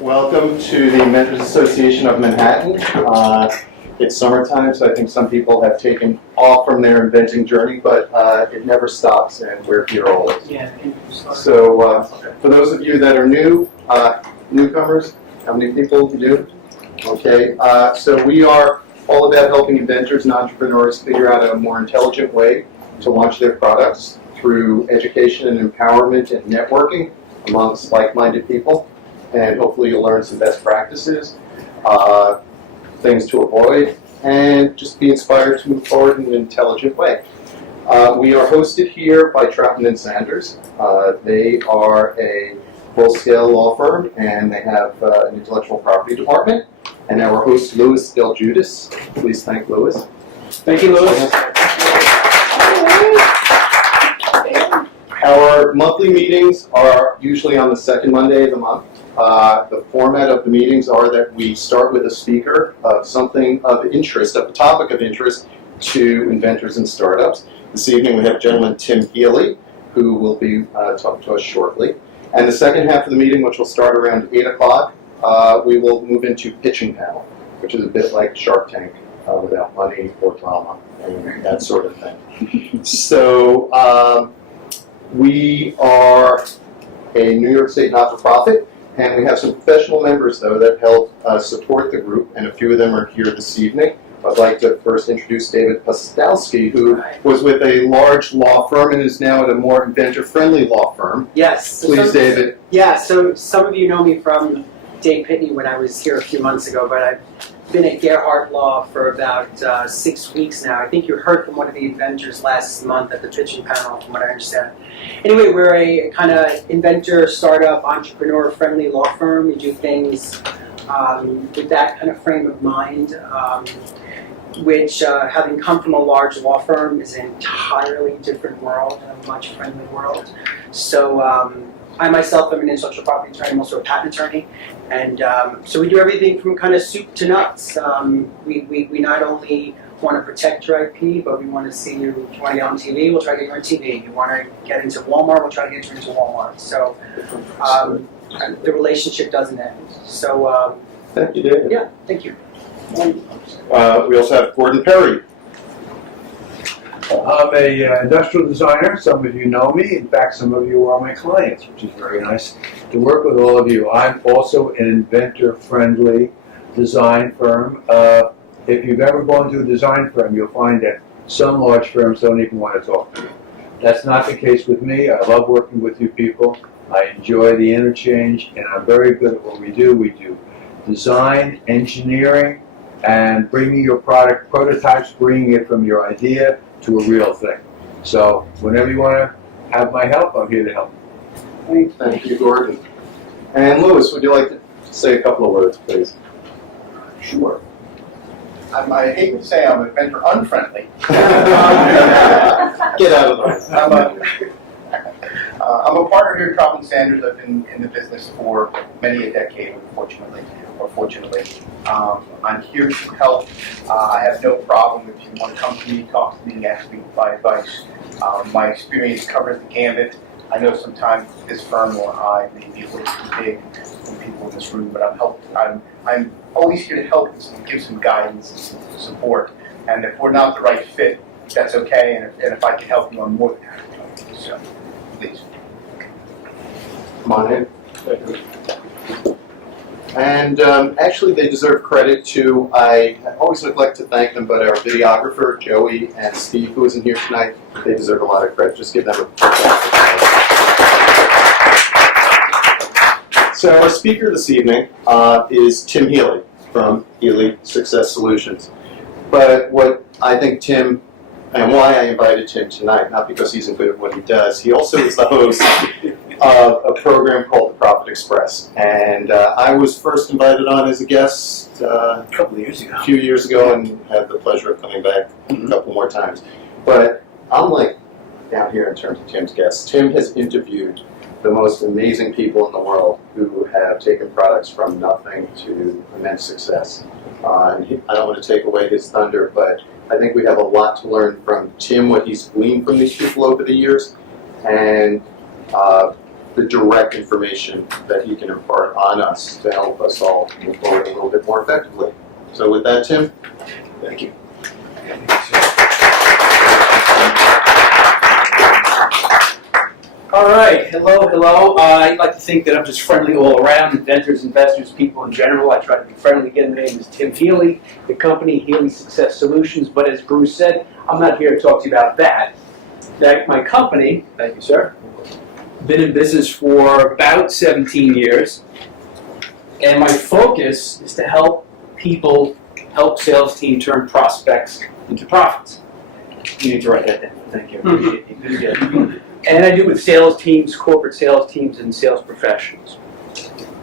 Welcome to the Inventors Association of Manhattan. It's summertime, so I think some people have taken off from their inventing journey, but it never stops, and we're here always. Yeah. So for those of you that are newcomers, how many people do? Okay, so we are all about helping inventors and entrepreneurs figure out a more intelligent way to launch their products through education and empowerment and networking amongst like-minded people. And hopefully you'll learn some best practices, things to avoid, and just be inspired to move forward in an intelligent way. We are hosted here by Troutman & Sanders. They are a full-scale law firm, and they have an intellectual property department. And our host, Louis Del Judas. Please thank Louis. Thank you, Louis. Our monthly meetings are usually on the second Monday of the month. The format of the meetings are that we start with a speaker of something of interest, of a topic of interest to inventors and startups. This evening we have gentleman Tim Healy, who will be talking to us shortly. And the second half of the meeting, which will start around 8 o'clock, we will move into pitching panel, which is a bit like Shark Tank without money or drama and that sort of thing. So we are a New York State not-for-profit. And we have some professional members, though, that help support the group, and a few of them are here this evening. I'd like to first introduce David Postowski, who was with a large law firm and is now at a more inventor-friendly law firm. Yes. Please, David. Yeah, so some of you know me from Dave Pitney when I was here a few months ago, but I've been at Gerhart Law for about 6 weeks now. I think you heard from one of the inventors last month at the pitching panel, from what I understand. Anyway, we're a kind of inventor, startup, entrepreneur-friendly law firm. We do things with that kind of frame of mind, which, having come from a large law firm, is an entirely different world, a much friendly world. So I myself am an intellectual property attorney. I'm also a patent attorney. And so we do everything from kind of soup to nuts. We not only want to protect your IP, but we want to see you. If you want to get on TV, we'll try to get you on TV. You want to get into Walmart, we'll try to get you into Walmart. So the relationship doesn't end. So thank you, David. Yeah, thank you. We also have Gordon Perry. I'm a industrial designer. Some of you know me. In fact, some of you are my clients, which is very nice to work with all of you. I'm also an inventor-friendly design firm. If you've ever gone to a design firm, you'll find that some large firms don't even want to talk to you. That's not the case with me. I love working with you people. I enjoy the interchange, and I'm very good at what we do. We do design, engineering, and bringing your product prototypes, bringing it from your idea to a real thing. So whenever you want to have my help, I'm here to help. Thank you, Gordon. And Louis, would you like to say a couple of words, please? Sure. I hate to say I'm inventor unfriendly. Get out of the way. I'm a partner here at Troutman & Sanders. I've been in the business for many a decade, unfortunately, or fortunately. I'm here to help. I have no problem if you want to come to me, talk to me, ask me for advice. My experience covers the gambit. I know sometimes this firm or I may be a little too big for people in this room, but I'm always here to help and give some guidance and some support. And if we're not the right fit, that's okay. And if I can help you, I'm more than happy to help you. So, please. Come on in. And actually, they deserve credit too. I always neglect to thank them, but our videographer, Joey and Steve, who isn't here tonight, they deserve a lot of credit. Just give them a So our speaker this evening is Tim Healy from Healy Success Solutions. But what I think Tim, and why I invited Tim tonight, not because he's good at what he does, he also is the host of a program called the Profit Express. And I was first invited on as a guest A couple of years ago. a few years ago and had the pleasure of coming back a couple more times. But I'm like down here in terms of Tim's guests. Tim has interviewed the most amazing people in the world who have taken products from nothing to immense success. I don't want to take away his thunder, but I think we have a lot to learn from Tim, what he's gleaned from these people over the years, and the direct information that he can impart on us to help us all move forward a little bit more effectively. So with that, Tim, thank you. All right, hello. I'd like to think that I'm just friendly all around, inventors, investors, people in general. I try to be friendly. Again, the name is Tim Healy, the company Healy Success Solutions. But as Bruce said, I'm not here to talk to you about that. My company, thank you, sir, been in business for about 17 years. And my focus is to help people, help sales team turn prospects into profits. You need to write that down. Thank you. Appreciate it. And I do with sales teams, corporate sales teams, and sales professionals.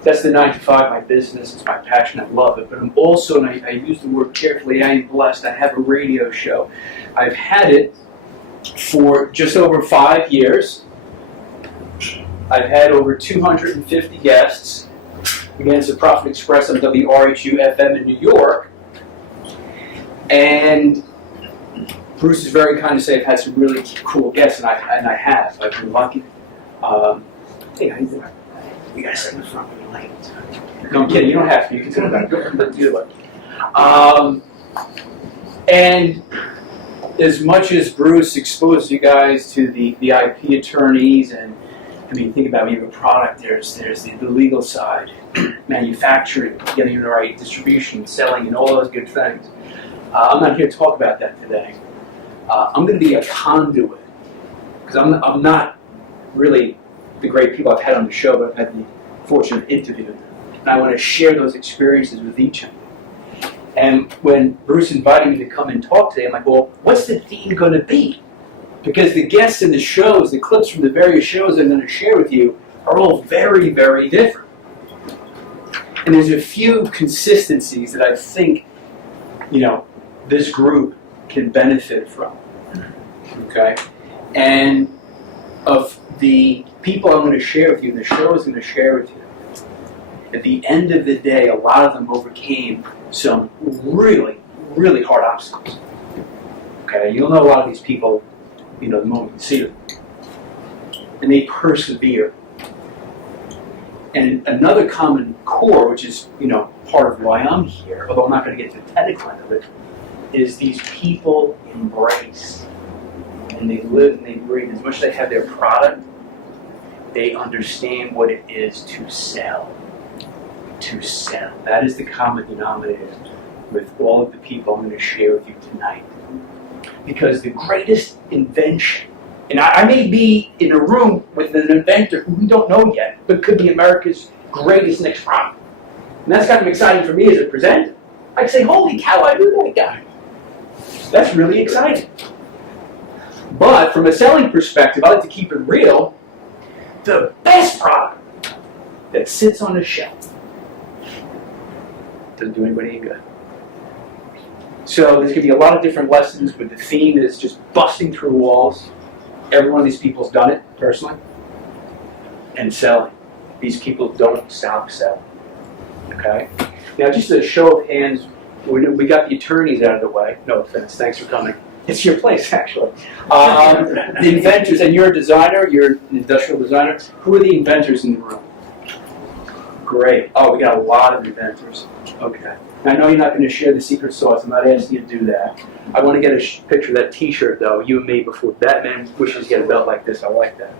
That's the 9 to 5, my business. It's my passion. I love it. But I'm also, and I use the word carefully, I am blessed. I have a radio show. I've had it for just over 5 years. I've had over 250 guests. Again, it's a Profit Express on WRHU-FM in New York. And Bruce is very kind to say I've had some really cool guests, and I have. I've been lucky. Hey, how you doing? You guys sit in the front of the lane. No, I'm kidding. You don't have to. You can sit in the back. But either way. And as much as Bruce exposed you guys to the IP attorneys, and I mean, think about when you have a product. There's the legal side, manufacturing, getting the right distribution, selling, and all those good things. I'm not here to talk about that today. I'm going to be a conduit, because I'm not really the great people I've had on the show, but I've had the fortune of interviewing them. And I want to share those experiences with each of you. And when Bruce invited me to come and talk today, I'm like, well, what's the theme going to be? Because the guests in the shows, the clips from the various shows I'm going to share with you are all very, very different. And there's a few consistencies that I think, this group can benefit from, okay? And of the people I'm going to share with you, the show is going to share with you, at the end of the day, a lot of them overcame some really, really hard obstacles, okay? You'll know a lot of these people, the moment you see them. And they persevere. And another common core, which is, part of why I'm here, although I'm not going to get to the technical end of it, is these people embrace, and they live and they breathe. As much as they have their product, they understand what it is to sell. To sell. That is the common denominator with all of the people I'm going to share with you tonight. Because the greatest invention, and I may be in a room with an inventor who we don't know yet, but could be America's greatest next product. And that's kind of exciting for me as a presenter. I'd say, holy cow, I knew that guy. That's really exciting. But from a selling perspective, I like to keep it real. The best product that sits on a shelf doesn't do anybody any good. So there's going to be a lot of different lessons with the theme that is just busting through walls. Every one of these people's done it personally. And selling. These people don't stop selling. Okay? Now, just a show of hands. We got the attorneys out of the way. No offense. Thanks for coming. It's your place, actually. The inventors, and you're a designer. You're an industrial designer. Who are the inventors in the room? Great. Oh, we got a lot of inventors. Okay. I know you're not going to share the secret sauce. I'm not asking you to do that. I want to get a picture of that T-shirt, though. You and me before. Batman wishes he had a belt like this. I like that.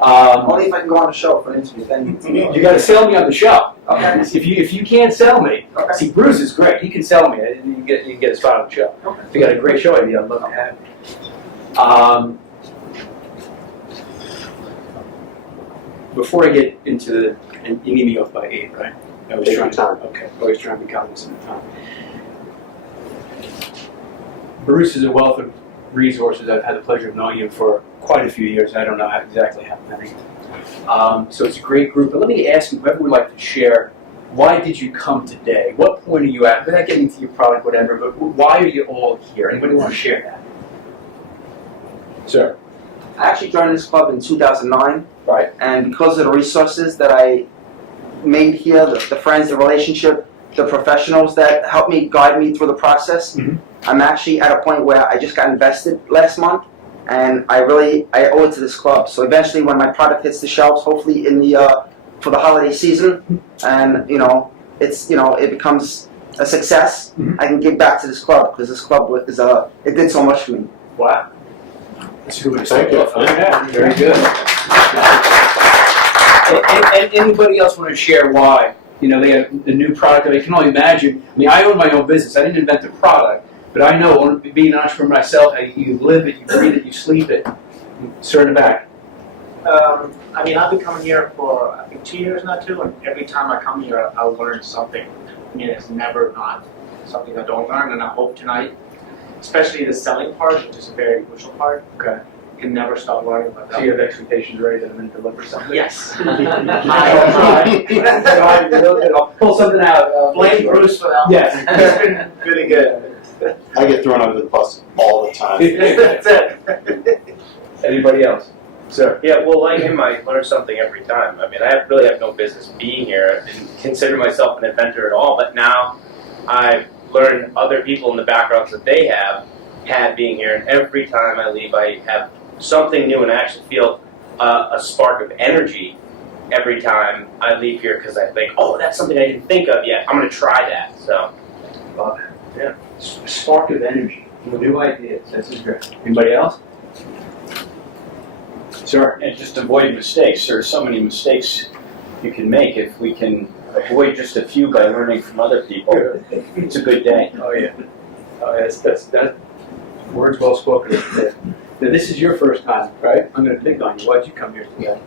Only if I can go on the show for an interview. Then you got to sell me on the show. Okay. If you can't sell me, Okay. see, Bruce is great. He can sell me. You can get a spot on the show. Okay. If you got a great show idea, I'd love to have you. Before I get into the, and you need me off by 8, right? I was Take trying your time. Okay. Always trying to be cognizant of time. Bruce is a wealth of resources. I've had the pleasure of knowing him for quite a few years. I don't know exactly how many. So it's a great group. But let me ask you, whoever would like to share, why did you come today? What point are you at? Without getting into your product, whatever, but why are you all here? Anybody want to share that? Sir. I actually joined this club in 2009, Right. and because of the resources that I made here, the friends, the relationship, the professionals that helped me guide me through the process, Mhm. I'm actually at a point where I just got invested last month, and I owe it to this club. So eventually, when my product hits the shelves, hopefully for the holiday season, and it becomes a success, I can give back to this club because this club it did so much for me. Wow. That's who would Thank you. Yeah, very good. And anybody else want to share why? They have the new product that I can only imagine. I mean, I own my own business. I didn't invent the product, but I know, being an entrepreneur myself, you live it, you breathe it, you sleep it. Sir in the back. I mean, I've been coming here for, I think, 2 years now, too, and every time I come here, I learn something. I mean, it's never not something I don't learn, and I hope tonight, especially the selling part, which is a very crucial part, Okay. can never stop learning about that. So you have expectations ready that I'm going to deliver something? Yes. I'll pull something out. Blame Bruce for that. Yes. It's been really good. I get thrown under the bus all the time. That's it. Anybody else? Sir. Yeah, well, like him, I learn something every time. I mean, I really have no business being here. I didn't consider myself an inventor at all, but now I've learned other people in the backgrounds that they have had being here, and every time I leave, I have something new, and I actually feel a spark of energy every time I leave here because I think, oh, that's something I didn't think of yet. I'm going to try that. So, Love it. Yeah. Spark of energy. New ideas. This is great. Anybody else? Sir. And just avoid mistakes. There are so many mistakes you can make. If we can avoid just a few by learning from other people, it's a good day. Oh yeah. Oh yeah. That's words well spoken. Now this is your first time, right? I'm going to pick on you. Why'd you come here today?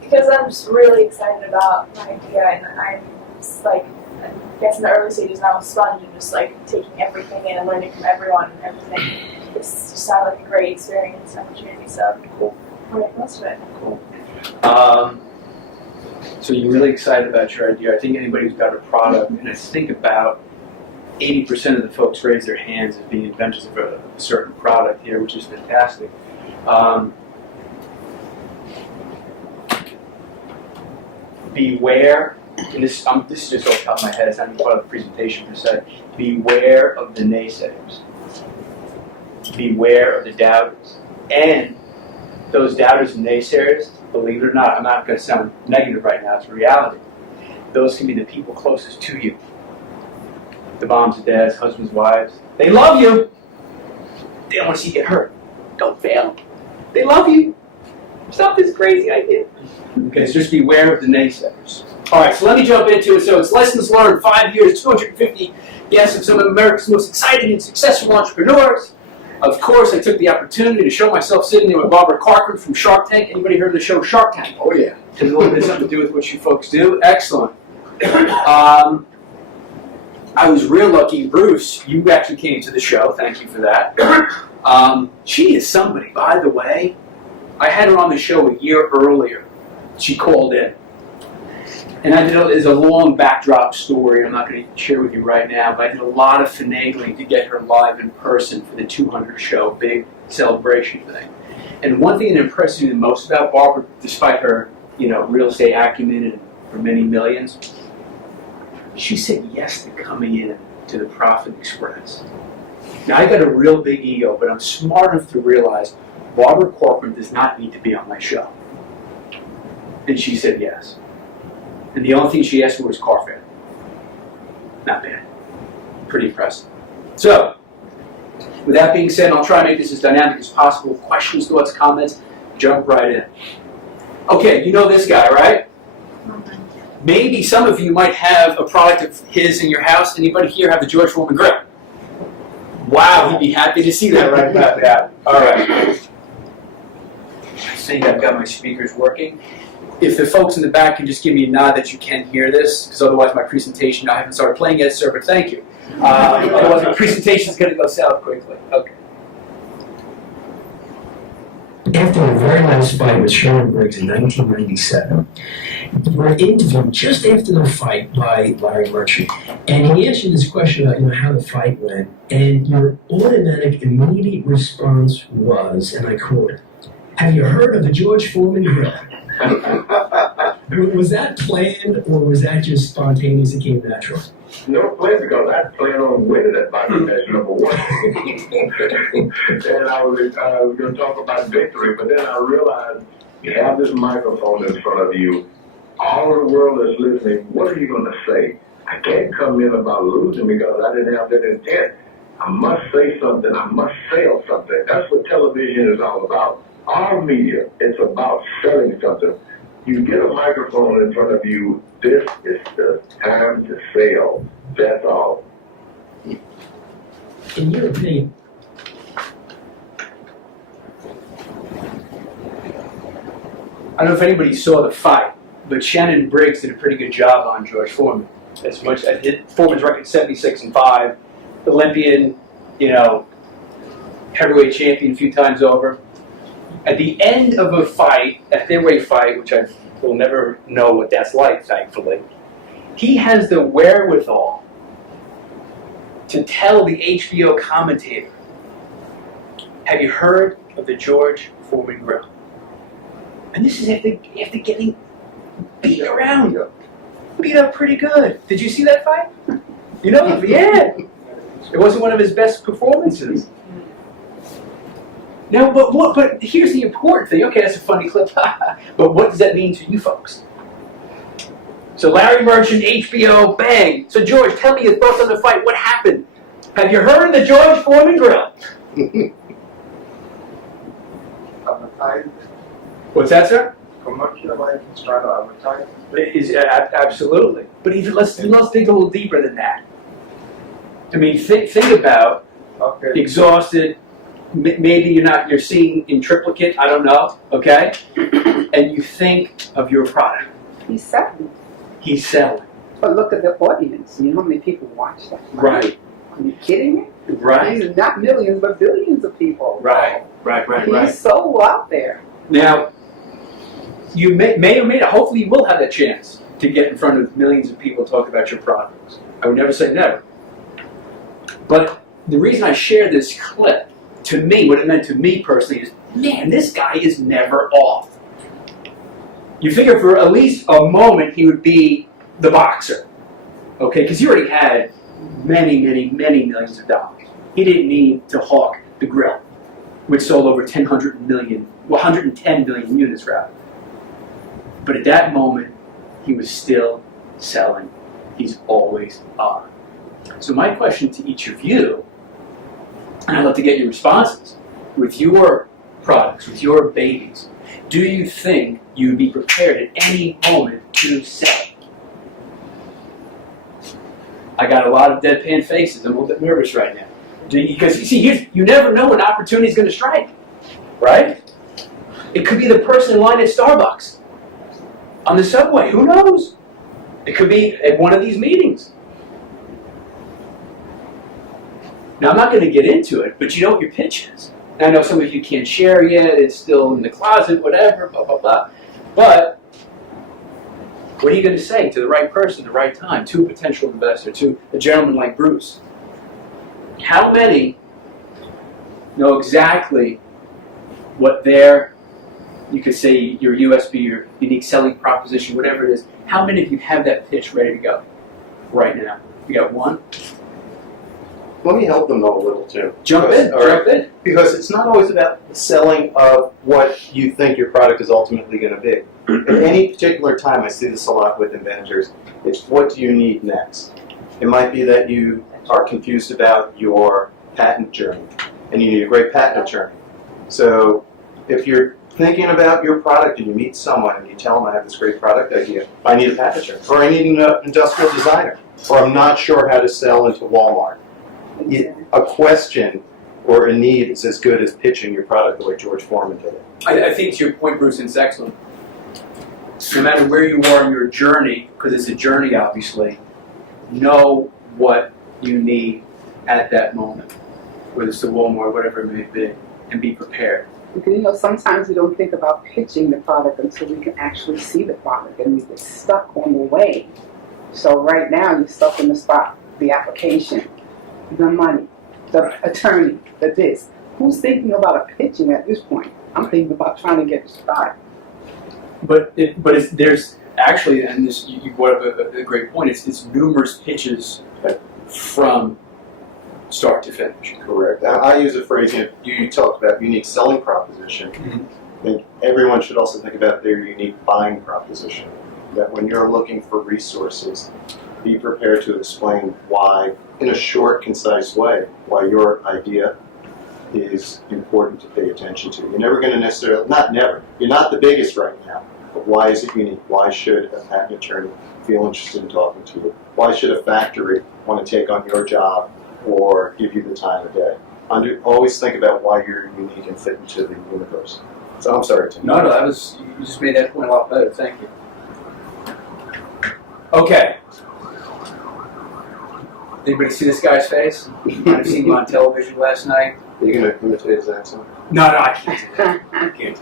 Because I'm just really excited about my idea, and I'm just like, I guess in the early stages, and I'm a sponge and just like taking everything in and learning from everyone and everything. This just sounded like a great experience and opportunity, so cool. We'll make the most of it. Cool. So you're really excited about your idea. I think anybody who's got a product, and I think about 80% of the folks raise their hands as being inventors of a certain product here, which is fantastic. Beware, and this is just off the top of my head, it's not even part of the presentation per se. Beware of the naysayers. Beware of the doubters. And those doubters and naysayers, believe it or not, I'm not going to sound negative right now, it's reality. Those can be the people closest to you. The moms and dads, husbands, wives. They love you. They don't want to see you get hurt. Don't fail. They love you. Stop this crazy idea. Okay, so just beware of the naysayers. All right, so let me jump into it. So it's lessons learned, 5 years, 250 guests of some of America's most exciting and successful entrepreneurs. Of course, I took the opportunity to show myself sitting there with Barbara Corcoran from Shark Tank. Anybody heard of the show Shark Tank? Oh yeah. Has a little bit something to do with what you folks do. Excellent. I was real lucky. Bruce, you actually came to the show. Thank you for that. She is somebody, by the way. I had her on the show a year earlier. She called in. And it's a long backdrop story I'm not going to share with you right now, but I did a lot of finagling to get her live in person for the 200 show, big celebration thing. And one thing that impressed me the most about Barbara, despite her real estate acumen and for many millions, she said yes to coming in to the Profit Express. Now I got a real big ego, but I'm smart enough to realize Barbara Corcoran does not need to be on my show. And she said yes. And the only thing she asked for was car fare. Not bad. Pretty impressive. So, with that being said, I'll try to make this as dynamic as possible. Questions, thoughts, comments, jump right in. Okay, you know this guy, right? Maybe some of you might have a product of his in your house. Anybody here have the George Foreman grill? Wow, he'd be happy to see that right about now. All right. I think I've got my speakers working. If the folks in the back can just give me a nod that you can hear this, because otherwise my presentation, I haven't started playing yet, sir, but thank you. Otherwise my presentation is going to go south quickly. Okay. After a very nice fight with Sharon Briggs in 1997, you were interviewed just after the fight by Larry Merchant, and he asked you this question about how the fight went, and your automatic immediate response was, and I quote, "Have you heard of the George Foreman grill?" Was that planned or was that just spontaneous and came natural? No plan because I plan on winning at my profession number one. And I was going to talk about victory, but then I realized you have this microphone in front of you. All the world is listening. What are you going to say? I can't come in about losing because I didn't have that intent. I must say something. I must sell something. That's what television is all about. All media, it's about selling something. You get a microphone in front of you, this is the time to sell. That's all. In your opinion, I don't know if anybody saw the fight, but Shannon Briggs did a pretty good job on George Foreman. As much I did Foreman's record 76-5, Olympian, heavyweight champion a few times over. At the end of a fight, a heavyweight fight, which I will never know what that's like, thankfully, he has the wherewithal to tell the HBO commentator, have you heard of the George Foreman grill? And this is after getting beat around. Beat up pretty good. Did you see that fight? Yeah. It wasn't one of his best performances. Now, but here's the important thing. Okay, that's a funny clip. But what does that mean to you folks? So Larry Merchant, HBO, bang. So George, tell me your thoughts on the fight. What happened? Have you heard of the George Foreman grill? What's that, sir? Commercial life is trying to advertise. Absolutely. But even, let's dig a little deeper than that. I mean, think about exhausted. Maybe you're seeing in triplicate. I don't know. Okay, and you think of your product. He's selling. He's selling. But look at the audience. You know how many people watch that? Right. Are you kidding me? Right. These are not millions, but billions of people. Right. He's so out there. Now, you may or may not. Hopefully, you will have that chance to get in front of millions of people, talk about your products. I would never say never. But the reason I share this clip, to me, what it meant to me personally is, man, this guy is never off. You figure for at least a moment he would be the boxer, okay? Because he already had many, many, many millions of dollars. He didn't need to hawk the grill, which sold over 110 million units, rather. But at that moment, he was still selling. He's always on. So my question to each of you, and I'd love to get your responses, with your products, with your babies, do you think you'd be prepared at any moment to sell? I got a lot of deadpan faces. I'm a little bit nervous right now. Because you see, you never know when opportunity is going to strike, right? It could be the person in line at Starbucks, on the subway, who knows? It could be at one of these meetings. Now, I'm not going to get into it, but you know what your pitch is. And I know some of you can't share yet, it's still in the closet, whatever, blah, blah, blah. But what are you going to say to the right person at the right time, to a potential investor, to a gentleman like Bruce? How many know exactly what their, you could say your USP, your unique selling proposition, whatever it is, how many of you have that pitch ready to go right now? You got one? Let me help them though a little too. Jump in. Because it's not always about the selling of what you think your product is ultimately going to be. At any particular time, I see this a lot with inventors, it's what do you need next? It might be that you are confused about your patent journey, and you need a great patent attorney. So if you're thinking about your product and you meet someone and you tell them I have this great product idea, I need a patent attorney, or I need an industrial designer, or I'm not sure how to sell into Walmart. A question or a need is as good as pitching your product the way George Foreman did it. I think to your point, Bruce, and it's excellent. No matter where you are in your journey, because it's a journey, obviously, know what you need at that moment, whether it's the Walmart, whatever it may be, and be prepared. Because sometimes we don't think about pitching the product until we can actually see the product, and we get stuck on the way. So right now, you're stuck in the spot, the application, the money, the attorney, the this. Who's thinking about a pitching at this point? I'm thinking about trying to get started. But there's actually, and this you brought up a great point. It's numerous pitches from start to finish. Correct. I use a phrase, you talked about unique selling proposition. I think everyone should also think about their unique buying proposition. That when you're looking for resources, be prepared to explain why, in a short, concise way, why your idea is important to pay attention to. You're never going to necessarily, not never, you're not the biggest right now, but why is it unique? Why should a patent attorney feel interested in talking to you? Why should a factory want to take on your job or give you the time of day? Always think about why you're unique and fit into the universe. So I'm sorry, Tim. No, that was, you just made that point a lot better. Thank you. Okay. Anybody see this guy's face? Might have seen him on television last night. Are you going to imitate his accent? No, I can't. I can't.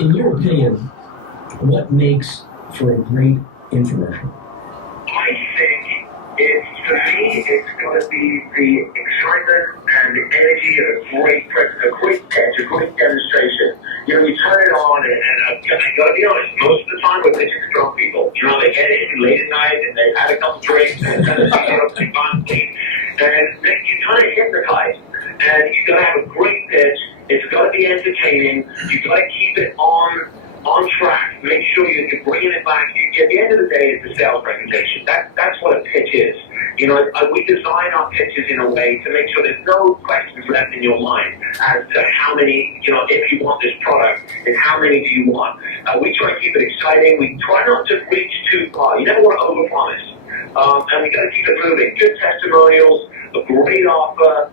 In your opinion, what makes for a great infomercial? I think for me, it's going to be the excitement and the energy of a quick pitch, a quick demonstration. You know, you turn it on, and I got to be honest, most of the time we're pitching to drunk people. You know, they get in late at night, and they've had a couple drinks, and they're fun, and you kind of hypnotize. And you've got to have a great pitch. It's got to be entertaining. You've got to keep it on track. Make sure you're bringing it back. At the end of the day, it's a sales presentation. That's what a pitch is. You know, we design our pitches in a way to make sure there's no questions left in your mind as to how many, you know, if you want this product, and how many do you want. We try to keep it exciting. We try not to reach too far. You never want to overpromise. And we got to keep it moving. Good testimonials, a great offer,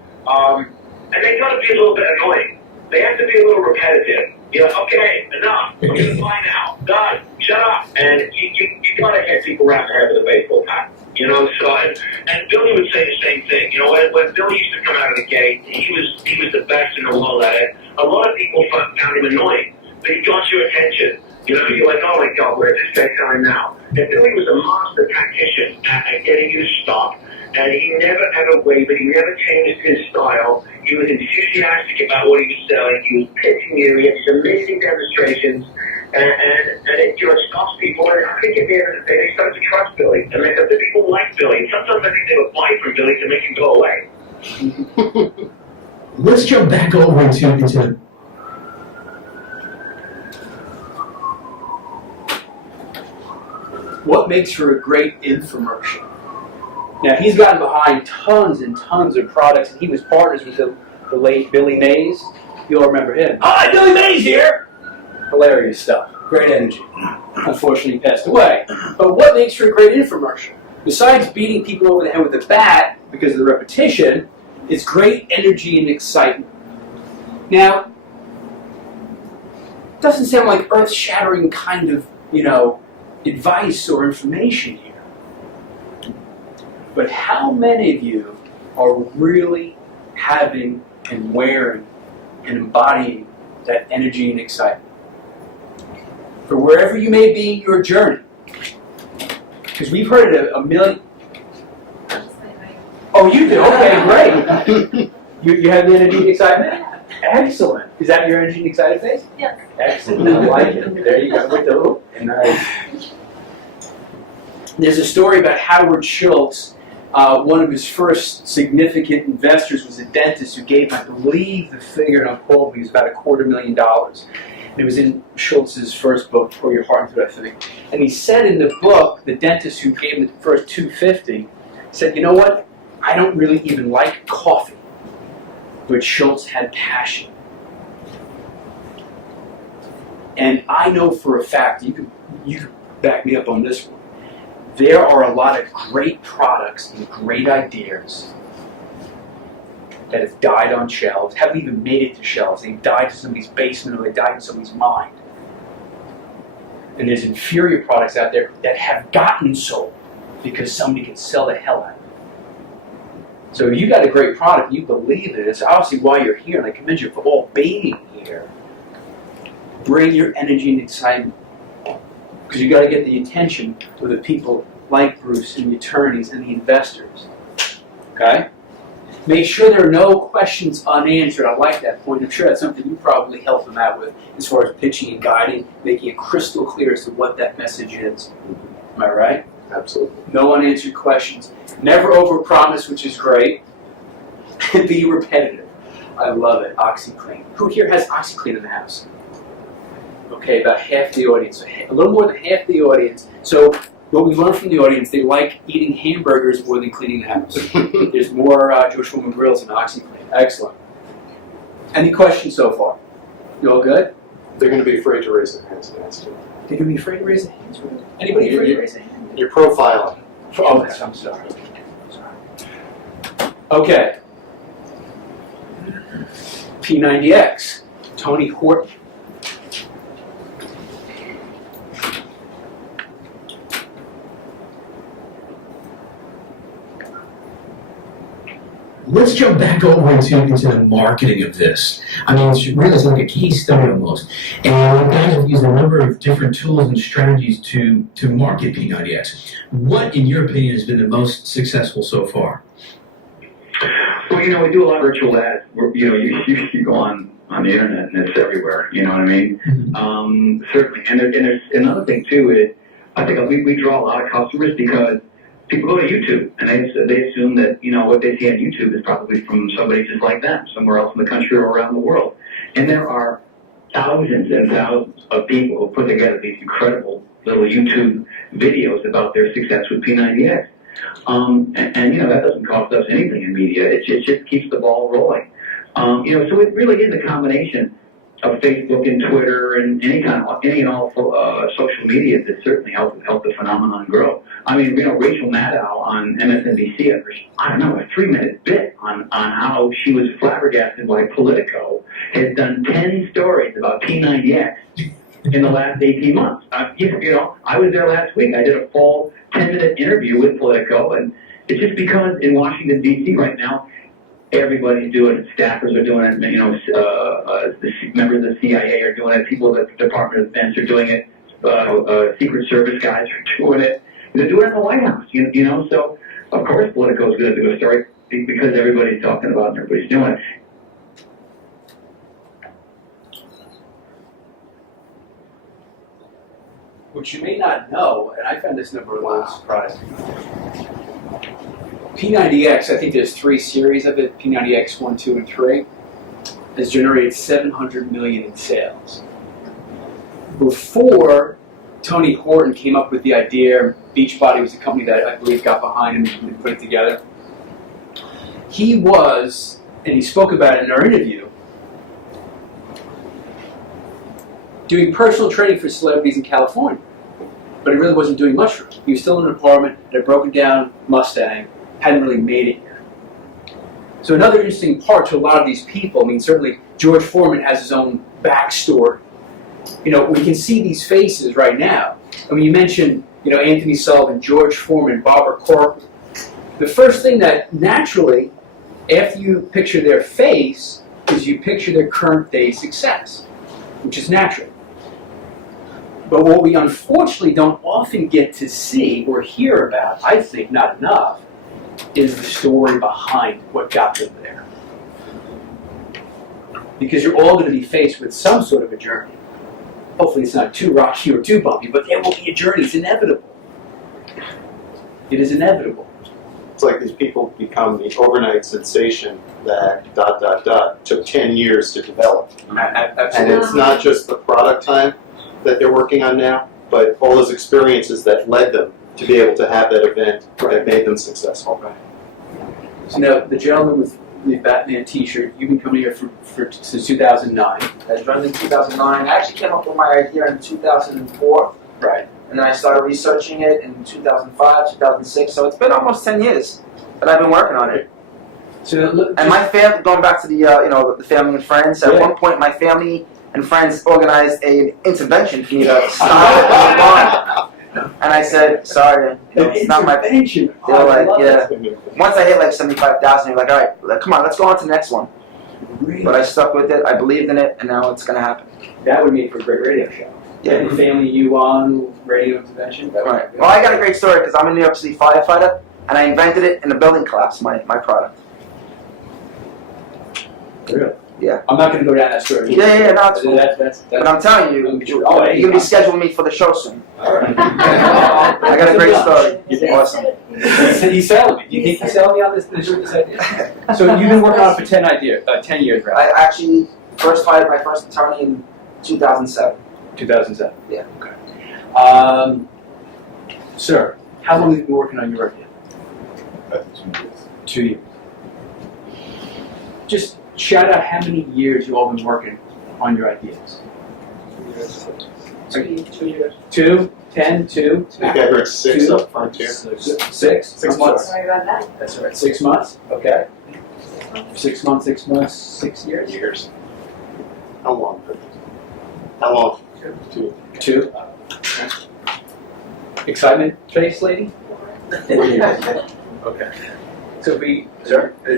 and they got to be a little bit annoying. They have to be a little repetitive. You know, okay, enough. I'm going to buy now. Done. Shut up. And you got to hit people around the head with a baseball bat. You know, so, and Billy would say the same thing. You know, when Billy used to come out of the gate, he was the best in the world at it. A lot of people found him annoying, but he got your attention. You know, you're like, oh my God, where's this guy going now? And Billy was a master tactician at getting you to stop. And he never ever wavered. He never changed his style. He was enthusiastic about what he was selling. He was pitching you. He had these amazing demonstrations. And it, you know, it stops people. And I think at the end of the day, they start to trust Billy. And the people like Billy. Sometimes I think they would buy from Billy to make him go away. Let's jump back over into what makes for a great infomercial. Now, he's gotten behind tons and tons of products, and he was partners with the late Billy Mays. You'll remember him. Hi, Billy Mays here! Hilarious stuff. Great energy. Unfortunately, he passed away. But what makes for a great infomercial? Besides beating people over the head with a bat, because of the repetition, is great energy and excitement. Now, it doesn't sound like earth-shattering kind of, you know, advice or information here. But how many of you are really having and wearing and embodying that energy and excitement? For wherever you may be in your journey. Because we've heard it a million. Oh, you do? Okay, great. You have the energy and excitement? Excellent. Is that your energy and excited face? Yes. Excellent. I like it. There you go with the hoop. Nice. There's a story about Howard Schultz. One of his first significant investors was a dentist who gave, I believe the figure, don't quote me, was about $250,000. And it was in Schultz's first book, For Your Heart Into It, I think. And he said in the book, the dentist who gave him the first $250,000 said, you know what? I don't really even like coffee. But Schultz had passion. And I know for a fact, you can back me up on this one. There are a lot of great products and great ideas that have died on shelves, haven't even made it to shelves. They've died in somebody's basement or they died in somebody's mind. And there's inferior products out there that have gotten sold because somebody can sell the hell out of it. So if you got a great product and you believe it, it's obviously why you're here, and I commend you for all being here. Bring your energy and excitement. Because you got to get the attention of the people like Bruce and the attorneys and the investors. Okay? Make sure there are no questions unanswered. I like that point. I'm sure that's something you probably help them out with as far as pitching and guiding, making it crystal clear as to what that message is. Am I right? Absolutely. No unanswered questions. Never overpromise, which is great. Be repetitive. I love it. OxyClean. Who here has OxyClean in the house? Okay, about half the audience. So a little more than half the audience. So what we learned from the audience, they like eating hamburgers more than cleaning the house. There's more Jewish Foreman grills than OxyClean. Excellent. Any questions so far? You all good? They're going to be afraid to raise their hands and ask you. They're going to be afraid to raise their hands? Anybody afraid to raise their hand? You're profiling. Oh, I'm sorry. Okay. P90X. Tony Horton. Let's jump back over into the marketing of this. I mean, it's really like a case study almost. And you guys have used a number of different tools and strategies to market P90X. What, in your opinion, has been the most successful so far? Well, we do a lot of virtual ads. You go on the internet and it's everywhere. You know what I mean? Mm-hmm. Certainly. And there's another thing too is I think we draw a lot of customers because people go to YouTube and they assume that what they see on YouTube is probably from somebody just like them, somewhere else in the country or around the world. And there are thousands and thousands of people who put together these incredible little YouTube videos about their success with P90X. And that doesn't cost us anything in media. It just keeps the ball rolling. So it really is a combination of Facebook and Twitter and any and all social media that certainly help the phenomenon grow. I mean, Rachel Maddow on MSNBC, I don't know, a 3-minute bit on how she was flabbergasted by Politico, has done 10 stories about P90X in the last 18 months. I was there last week. I did a full 10-minute interview with Politico, and it's just because in Washington, D.C. right now, everybody's doing it. Staffers are doing it. The members of the CIA are doing it. People at the Department of Defense are doing it. Secret Service guys are doing it. They're doing it in the White House. So of course Politico is going to do a story because everybody's talking about it and everybody's doing it. What you may not know, and I found this number a little surprising. P90X, I think there's 3 series of it, P90X 1, 2, and 3, has generated $700 million in sales. Before Tony Horton came up with the idea, Beachbody was the company that I believe got behind him and put it together. He was, and he spoke about it in our interview, doing personal training for celebrities in California. But he really wasn't doing much for them. He was still in an apartment, had a broken down Mustang, hadn't really made it yet. So another interesting part to a lot of these people, I mean, certainly George Foreman has his own backstory. We can see these faces right now. I mean, you mentioned, Anthony Sullivan, George Foreman, Barbara Corcoran. The first thing that naturally, after you picture their face, is you picture their current day success, which is natural. But what we unfortunately don't often get to see or hear about, I think not enough, is the story behind what got them there. Because you're all going to be faced with some sort of a journey. Hopefully it's not too rocky or too bumpy, but there will be a journey. It's inevitable. It is inevitable. It's like these people become the overnight sensation that ... took 10 years to develop. Absolutely. And it's not just the product time that they're working on now, but all those experiences that led them to be able to have that event that made them successful. Right. So now, the gentleman with the Batman t-shirt, you've been coming here since 2009. I joined in 2009. I actually came up with my idea in 2004. Right. And then I started researching it in 2005, 2006. So it's been almost 10 years that I've been working on it. So look, and my family, going back to the the family and friends. At one point, my family and friends organized an intervention for me to start it. And I said, sorry, it's not my intervention. They were like, yeah. Once I hit like 75,000, you're like, all right, come on, let's go on to the next one. Really? But I stuck with it. I believed in it, and now it's going to happen. That would make for a great radio show. Yeah. Any family you on radio intervention? Right. Well, I got a great story because I'm a New York City firefighter, and I invented it in a building collapse, my product. Really? Yeah. I'm not gonna go down that story. Yeah, no, it's cool. That's But I'm telling you, you're gonna be scheduling me for the show soon. all right. I got a great story. Awesome. He's selling me. Do you think he's selling me on this idea? So you've been working on it for 10 years, right? I actually first hired my first attorney in 2007. 2007. Yeah. Okay. Sir, how long have you been working on your idea? 2 years. Just shout out how many years you all been working on your ideas. 2 years. 2, 10, 2. I think I heard 6 up front too. 6. 6 months. Sorry about that. That's all right. 6 months. Okay. 6 months. 6 months. 6 years. How long? How long? 2. 2. Excitement face, lady? 4 years. Okay. So sir? A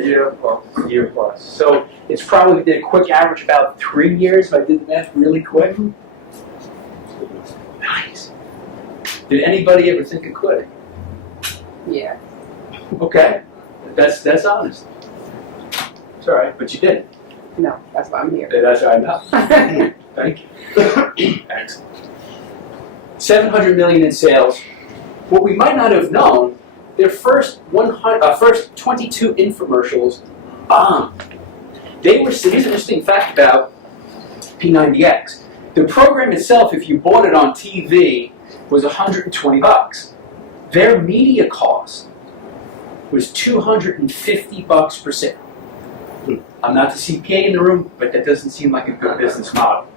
year plus. So it's probably did a quick average about 3 years if I did the math really quick. Nice. Did anybody ever think it could? Yeah. Okay. That's honest. It's all right, but you didn't. No, that's why I'm here. That's what I know. Thank you. Excellent. 700 million in sales. What we might not have known, their first 22 infomercials bombed. Here's an interesting fact about P90X. The program itself, if you bought it on TV, was $120. Their media cost was $250 per sale. I'm not the CPA in the room, but that doesn't seem like a good business model.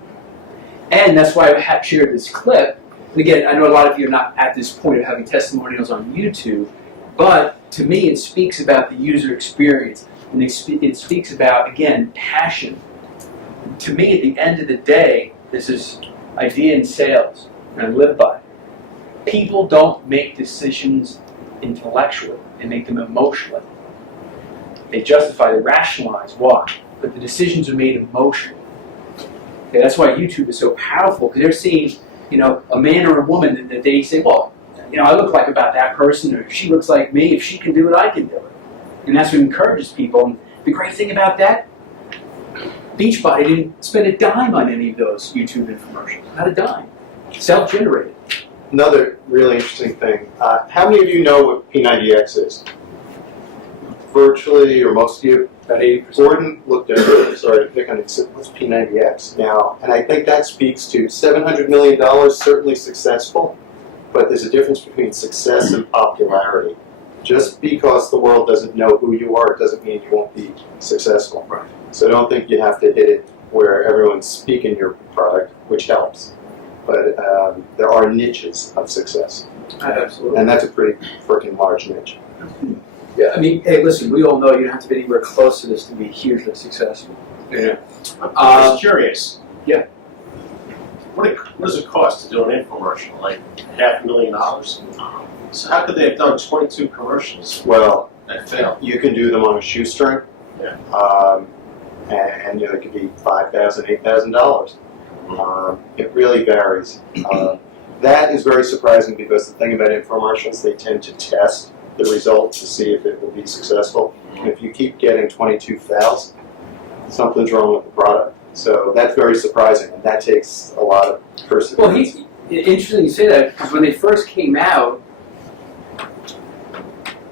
And that's why I shared this clip. And again, I know a lot of you are not at this point of having testimonials on YouTube, but to me it speaks about the user experience. And it speaks about, again, passion. To me, at the end of the day, this is idea in sales, and I live by it. People don't make decisions intellectually, they make them emotionally. They justify, they rationalize why, but the decisions are made emotionally. Okay, that's why YouTube is so powerful, because they're seeing, a man or a woman that they say, well, I look like about that person, or she looks like me. If she can do it, I can do it. And that's what encourages people. And the great thing about that, Beachbody didn't spend a dime on any of those YouTube infomercials. Not a dime. Self-generated. Another really interesting thing. How many of you know what P90X is? Virtually, or most of you. About 80%. Gordon looked at it, sorry to pick on it, said, what's P90X now? And I think that speaks to $700 million, certainly successful, but there's a difference between success and popularity. Just because the world doesn't know who you are, it doesn't mean you won't be successful. Right. So don't think you have to hit it where everyone's speaking your product, which helps. But there are niches of success. Absolutely. And that's a pretty freaking large niche. Yeah, I mean, hey, listen, we all know you don't have to be anywhere close to this to be hugely successful. Yeah. I'm just curious. Yeah. What does it cost to do an infomercial? Like $500,000? So how could they have done 22 commercials Well, that failed? you can do them on a shoestring. Yeah. And it could be $5,000, $8,000. It really varies. That is very surprising because the thing about infomercials, they tend to test the result to see if it will be successful. And if you keep getting 22 fails, something's wrong with the product. So that's very surprising, and that takes a lot of perseverance. Well, interesting you say that, because when they first came out,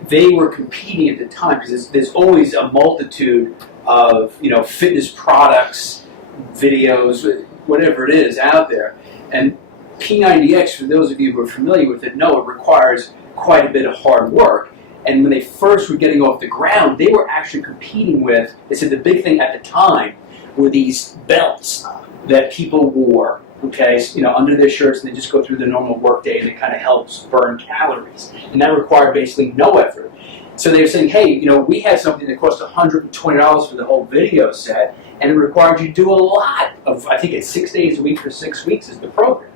they were competing at the time, because there's always a multitude of fitness products, videos, whatever it is out there. And P90X, for those of you who are familiar with it, know it requires quite a bit of hard work. And when they first were getting off the ground, they were actually competing with, they said the big thing at the time were these belts that people wore, okay, under their shirts, and they just go through the normal work day, and it kind of helps burn calories. And that required basically no effort. So they were saying, hey, we had something that cost $120 for the whole video set, and it required you to do a lot of, I think it's 6 days a week for 6 weeks is the program.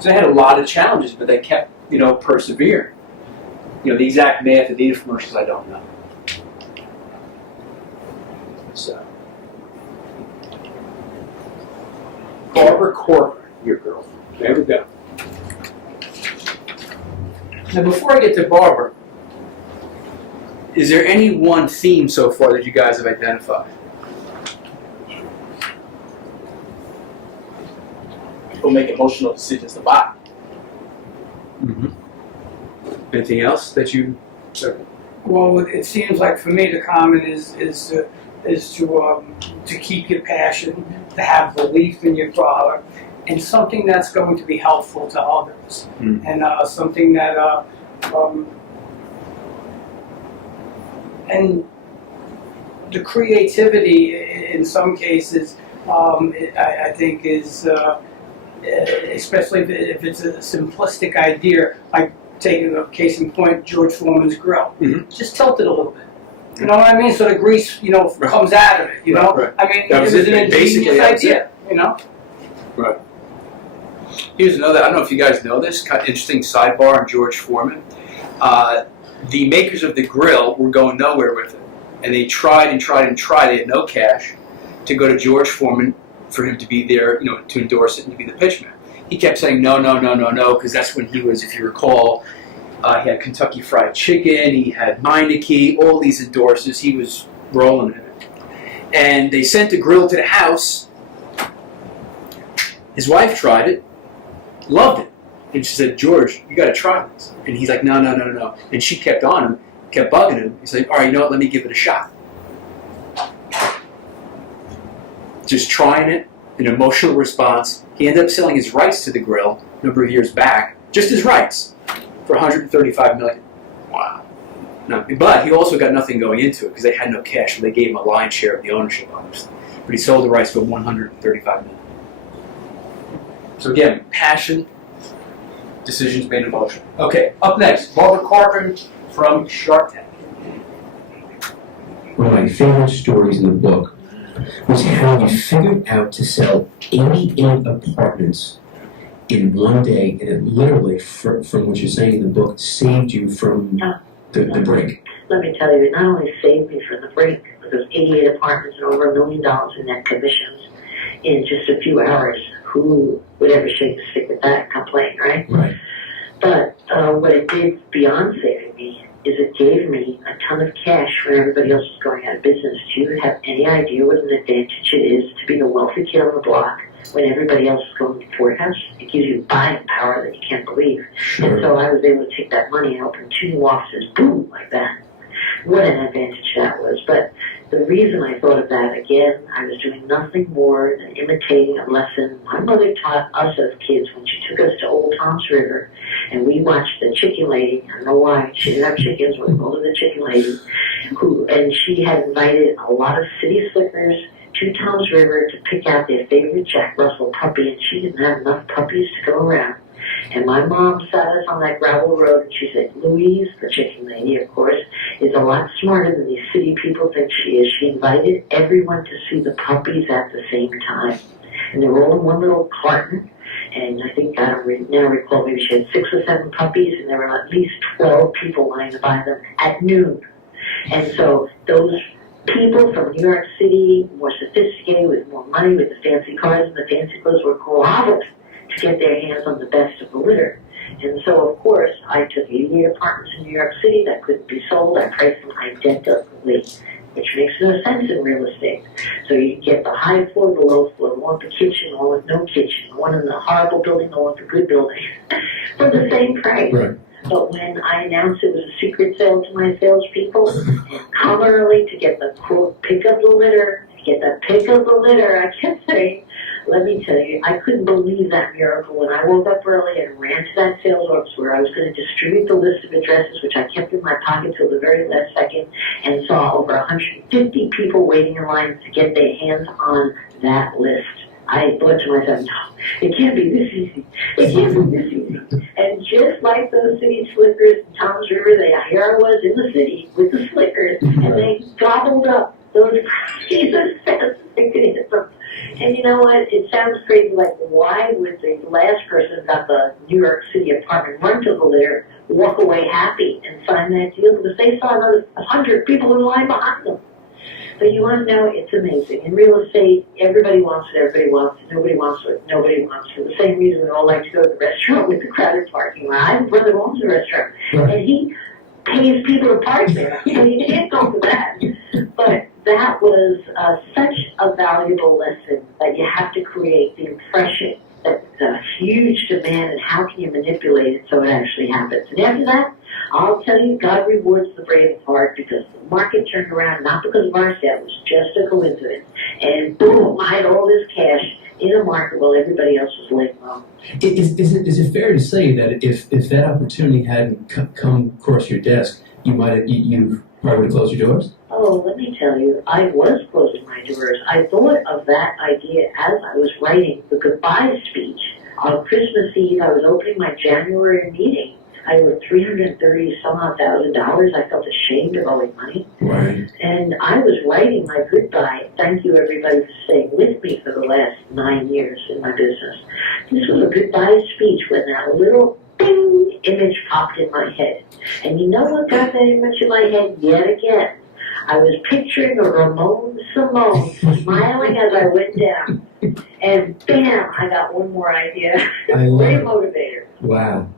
So they had a lot of challenges, but they kept, persevering. The exact math of the infomercials, I don't know. So, Barbara Corcoran, your girl. There we go. Now, before I get to Barbara, is there any one theme so far that you guys have identified? people make emotional decisions to buy. Anything else that you? Well, it seems like for me the common is to keep your passion, to have belief in your product, and something that's going to be helpful to others, and something that and the creativity in some cases I think is especially if it's a simplistic idea, like taking a case in point, George Foreman's grill. Just tilt it a little bit. You know what I mean? So the grease, comes out of it. You know, Right. I mean, That it was was it. an Basically, ingenious that was idea. You know. Right. Here's another, I don't know if you guys know this, kind of interesting sidebar on George Foreman. The makers of the grill were going nowhere with it. And they tried and tried and tried. They had no cash to go to George Foreman for him to be there, to endorse it and to be the pitchman. He kept saying no, because that's when he was, if you recall, he had Kentucky Fried Chicken, he had Meineke, all these endorsers. He was rolling in it. And they sent the grill to the house. His wife tried it, loved it. And she said, George, you got to try this. And he's like, no. And she kept on him, kept bugging him. He's like, all right, you know what, let me give it a shot. Just trying it, an emotional response. He ended up selling his rights to the grill a number of years back, just his rights, for $135 million. Wow. No, but he also got nothing going into it because they had no cash, so they gave him a lion's share of the ownership, obviously. But he sold the rights for $135 million. So again, passion, decisions made in motion. Okay, up next, Barbara Corcoran from Shark Tank. One of my favorite stories in the book was how you figured out to sell 88 apartments in one day, and it literally, from what you're saying in the book, saved you from the brink. Let me tell you, it not only saved me from the brink, but those 88 apartments and over $1 million in net commissions in just a few hours. Who would ever shake a stick with that and complain, right? Right. But what it did beyond saving me is it gave me a ton of cash when everybody else was going out of business. Do you have any idea what an advantage it is to be the wealthy kid on the block when everybody else is going to the courthouse? It gives you buying power that you can't believe. Sure. And so I was able to take that money and open 2 new offices, boom, like that. What an advantage that was. But the reason I thought of that, again, I was doing nothing more than imitating a lesson my mother taught us as kids when she took us to Old Tom's River and we watched the chicken lady. I don't know why, she didn't have chickens, we called her the chicken lady, and she had invited a lot of city slickers to Tom's River to pick out their favorite Jack Russell puppy, and she didn't have enough puppies to go around. And my mom sat us on that gravel road and she said, Louise, the chicken lady, of course, is a lot smarter than these city people think she is. She invited everyone to see the puppies at the same time. And they were all in one little carton. And I think, I don't now recall, maybe she had 6 or 7 puppies, and there were at least 12 people wanting to buy them at noon. And so those people from New York City, more sophisticated, with more money, with the fancy cars and the fancy clothes, were groveled to get their hands on the best of the litter. And so, of course, I took 88 apartments in New York City that couldn't be sold. I priced them identically, which makes no sense in real estate. So you can get the high floor, the low floor, the one with the kitchen, the one with no kitchen, the one in the horrible building, the one with the good building, for the same price. Right. But when I announced it was a secret sale to my salespeople, come early to get the quote, pick up the litter, I kept saying, let me tell you, I couldn't believe that miracle when I woke up early and ran to that sales office where I was going to distribute the list of addresses, which I kept in my pocket till the very last second, and saw over 150 people waiting in line to get their hands on that list. I thought to myself, no, it can't be this easy. It can't be this easy. And just like those city slickers in Tom's River, here I was in the city with the slickers, and they gobbled up those pieces as fast as they could hit them. And you know what? It sounds crazy, like why would the last person who got the New York City apartment run to the litter, walk away happy and sign that deal? Because they saw another 100 people in line behind them. But you want to know, it's amazing. In real estate, everybody wants it, nobody wants it. For the same reason we all like to go to the restaurant with the crowded parking lot. I have a brother who owns a restaurant, and he pays people to park there. So you can't go for that. But that was such a valuable lesson that you have to create the impression a huge demand, and how can you manipulate it so it actually happens? And after that, I'll tell you, God rewards the brave of heart, because the market turned around, not because of our sale, it was just a coincidence. And boom, I had all this cash in a market while everybody else was laying low. Is it fair to say that if that opportunity hadn't come across your desk, you probably would have closed your doors? Oh, let me tell you, I was closing my doors. I thought of that idea as I was writing the goodbye speech. On Christmas Eve, I was opening my January meeting. I wrote $330,000. I felt ashamed of owing money. Right. And I was writing my goodbye. Thank you, everybody, for staying with me for the last 9 years in my business. This was a goodbye speech when that little bing image popped in my head. And you know what got that image in my head yet again? I was picturing a Ramon Simone smiling as I went down. And bam, I got one more idea. Great motivator. Wow.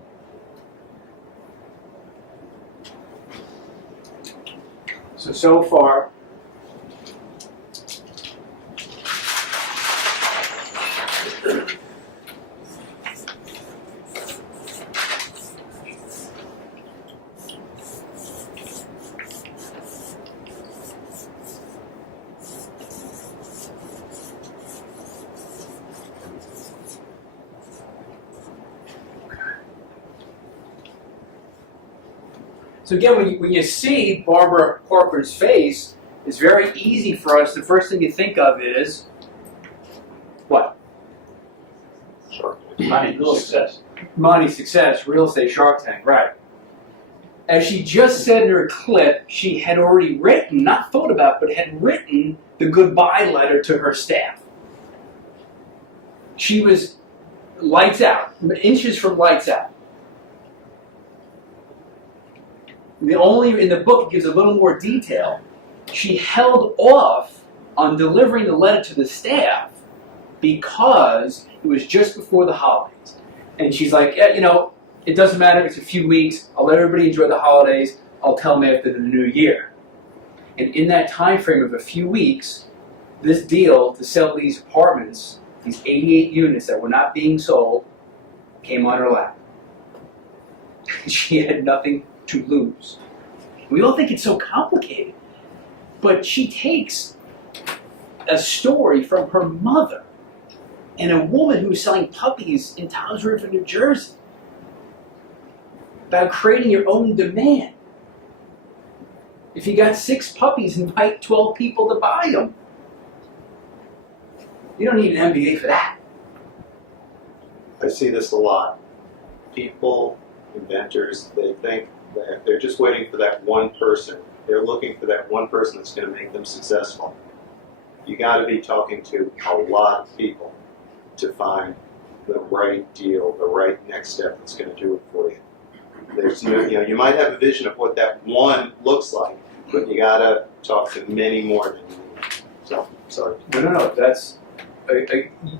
So far, so again, when you see Barbara Corcoran's face, it's very easy for us. The first thing you think of is what? Sure. Money, success. Money, success, real estate, Shark Tank, right. As she just said in her clip, she had already written, not thought about, but had written the goodbye letter to her staff. She was lights out, inches from lights out. In the book, it gives a little more detail. She held off on delivering the letter to the staff because it was just before the holidays. And she's like, yeah, it doesn't matter, it's a few weeks, I'll let everybody enjoy the holidays, I'll tell them after the new year. And in that time frame of a few weeks, this deal to sell these apartments, these 88 units that were not being sold, came on her lap. She had nothing to lose. We all think it's so complicated, but she takes a story from her mother and a woman who's selling puppies in Toms River, New Jersey, about creating your own demand. If you got 6 puppies, invite 12 people to buy them. You don't need an MBA for that. I see this a lot. People, inventors, they think that they're just waiting for that one person. They're looking for that one person that's going to make them successful. You got to be talking to a lot of people to find the right deal, the right next step that's going to do it for you. There's, you might have a vision of what that one looks like, but you got to talk to many more than you need. So, sorry. No, that's,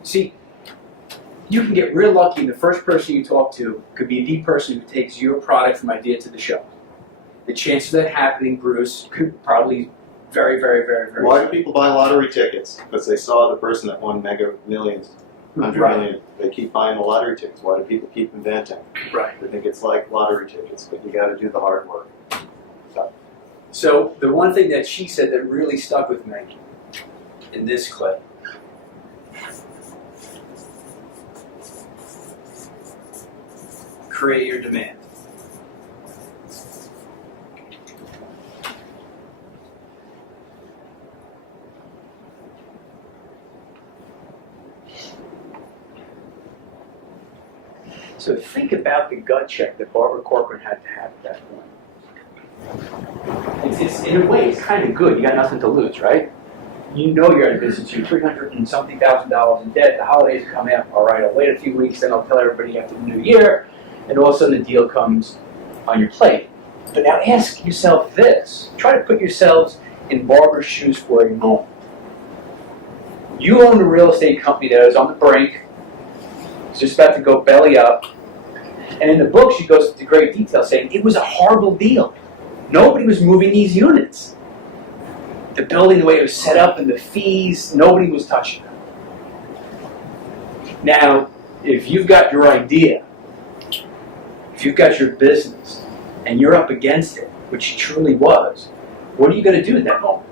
see, you can get real lucky, and the first person you talk to could be the person who takes your product from idea to the show. The chance of that happening, Bruce, could probably very, very, very, very. Why do people buy lottery tickets? Because they saw the person that won Mega Millions, 100 Right. million. They keep buying the lottery tickets. Why do people keep inventing? Right. They think it's like lottery tickets, but you got to do the hard work. So the one thing that she said that really stuck with me in this clip. Create your demand. So think about the gut check that Barbara Corcoran had to have at that point. It's in a way, it's kind of good. You got nothing to lose, right? You know you're out of business. You're $300 and something thousand in debt. The holidays come up. All right, I'll wait a few weeks, then I'll tell everybody after the new year. And all of a sudden the deal comes on your plate. But now ask yourself this. Try to put yourselves in Barbara's shoes for a moment. You own a real estate company that is on the brink. It's just about to go belly up. And in the book, she goes into great detail saying it was a horrible deal. Nobody was moving these units. The building, the way it was set up, and the fees, nobody was touching them. Now, if you've got your idea, if you've got your business, and you're up against it, which he truly was, what are you going to do at that moment?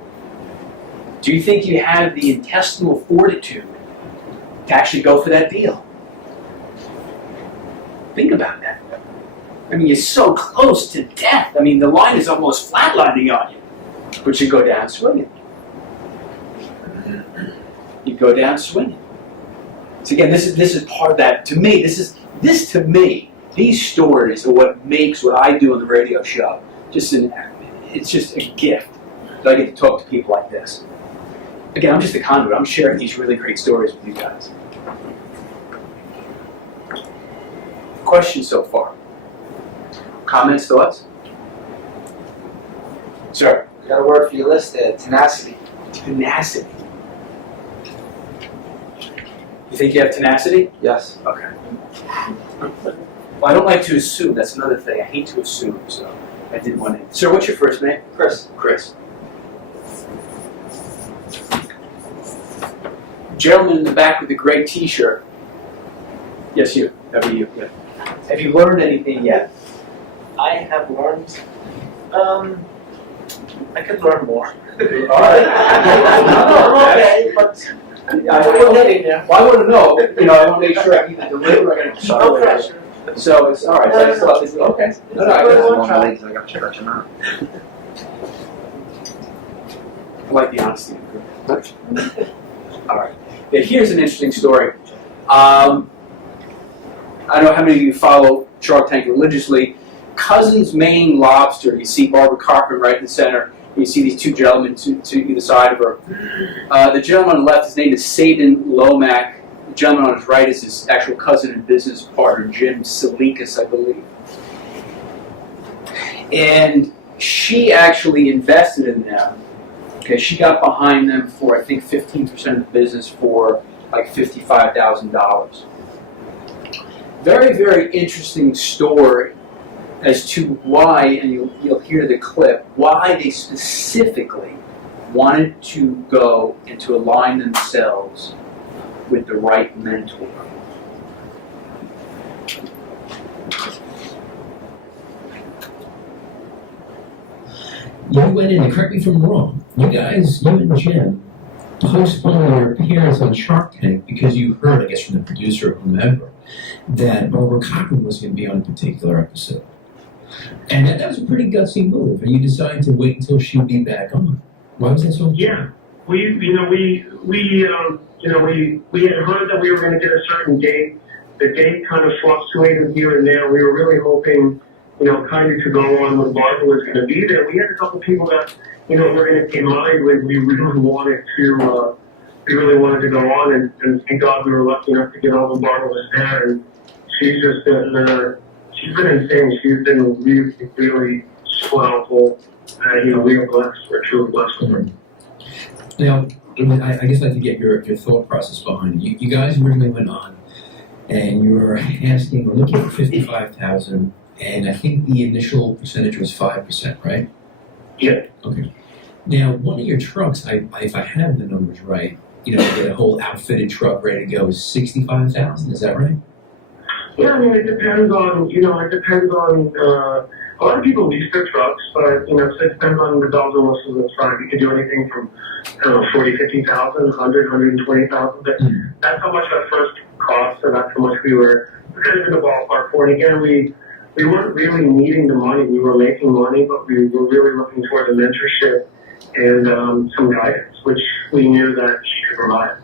Do you think you have the intestinal fortitude to actually go for that deal? Think about that. I mean, you're so close to death. I mean, the line is almost flatlining on you. But you go down swinging. You go down swinging. So again, this is part of that. To me, these stories are what makes what I do on the radio show it's just a gift that I get to talk to people like this. Again, I'm just a conduit. I'm sharing these really great stories with you guys. Questions so far? Comments, thoughts? Sir? Got a word for your list there, tenacity. Tenacity. You think you have tenacity? Yes. Okay. Well, I don't like to assume. That's another thing. I hate to assume, so I didn't want to. Sir, what's your first name? Chris. Chris. Gentleman in the back with the gray T-shirt. Yes, you. That'd be you. Yeah. Have you learned anything yet? I have learned, I could learn more. All right. Okay, but Well, I want to know. I want to make sure I can deliver. I got to no pressure. So it's all right. So it's okay. No, I I got you now. like the honesty. All right. Yeah, here's an interesting story. I don't know how many of you follow Shark Tank religiously. Cousin's Maine Lobster. You see Barbara Corcoran right in the center. You see these two gentlemen to either side of her. The gentleman on the left, his name is Sabin Lomack. The gentleman on his right is his actual cousin and business partner, Jim Salikas, I believe. And she actually invested in them. Okay, she got behind them for, I think, 15% of the business for like $55,000. Very, very interesting story as to why, and you'll hear the clip, why they specifically wanted to go and to align themselves with the right mentor. You went in, and correct me if I'm wrong, you guys, you and Jim, postponed your appearance on Shark Tank because you heard, I guess from the producer or whomever, that Barbara Corcoran was going to be on a particular episode. And that was a pretty gutsy move, and you decided to wait until she'd be back on. Why was that so? Yeah, we had heard that we were going to get a certain date. The date kind of fluctuated here and there. We were really hoping, kind of to go on when Barbara was going to be there. We had a couple people that, were in mind when we really wanted to go on, and thank God we were lucky enough to get on when Barbara was there. And she's just been, she's been insane. She's been really, really wonderful. We're blessed. We're truly blessed with her. Now, I guess I'd like to get your thought process behind it. You guys originally went on, and you were asking or looking for $55,000, and I think the initial percentage was 5%, right? Yeah. Okay. Now, one of your trucks, if I have the numbers right, the whole outfitted truck ready to go is $65,000. Is that right? Yeah, I mean, it depends on, a lot of people lease their trucks, but, it depends on the bells and whistles in the front. You could do anything from, 40, 50,000, 100, 120,000. But that's how much that first cost, and that's how much we were kind of in the ballpark for. And again, we weren't really needing the money. We were making money, but we were really looking toward the mentorship and some guidance, which we knew that she could provide.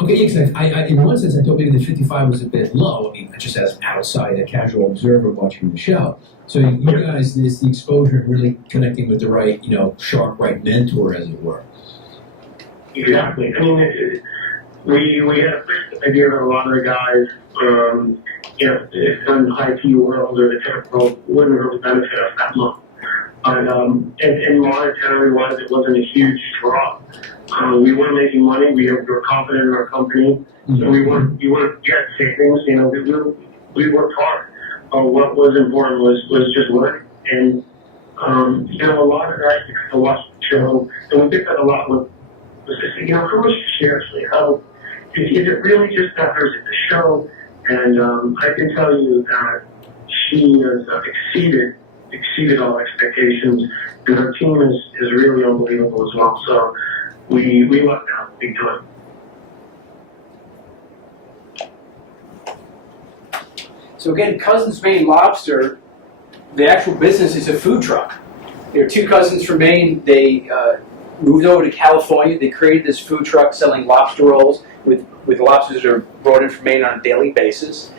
Okay, because I in one sense, I thought maybe the 55 was a bit low. I mean, just as outside a casual observer watching the show. So you guys, the exposure, really connecting with the right, shark, right mentor, as it were. Exactly. I mean, we had a great idea that a lot of the guys, if in the IT world or the tech world, wouldn't really benefit us that much. And monetary-wise, it wasn't a huge draw. We weren't making money. We were confident in our company. So we weren't get savings. We worked hard. What was important was just learning. And a lot of guys watch the show, and we did that a lot with how much seriously, how is it really just that, or is it the show? And I can tell you that she has exceeded all expectations, and her team is really unbelievable as well. So we lucked out big time. So again, Cousins Maine Lobster, the actual business is a food truck. There are two cousins from Maine. They moved over to California. They created this food truck selling lobster rolls with lobsters that are brought in from Maine on a daily basis.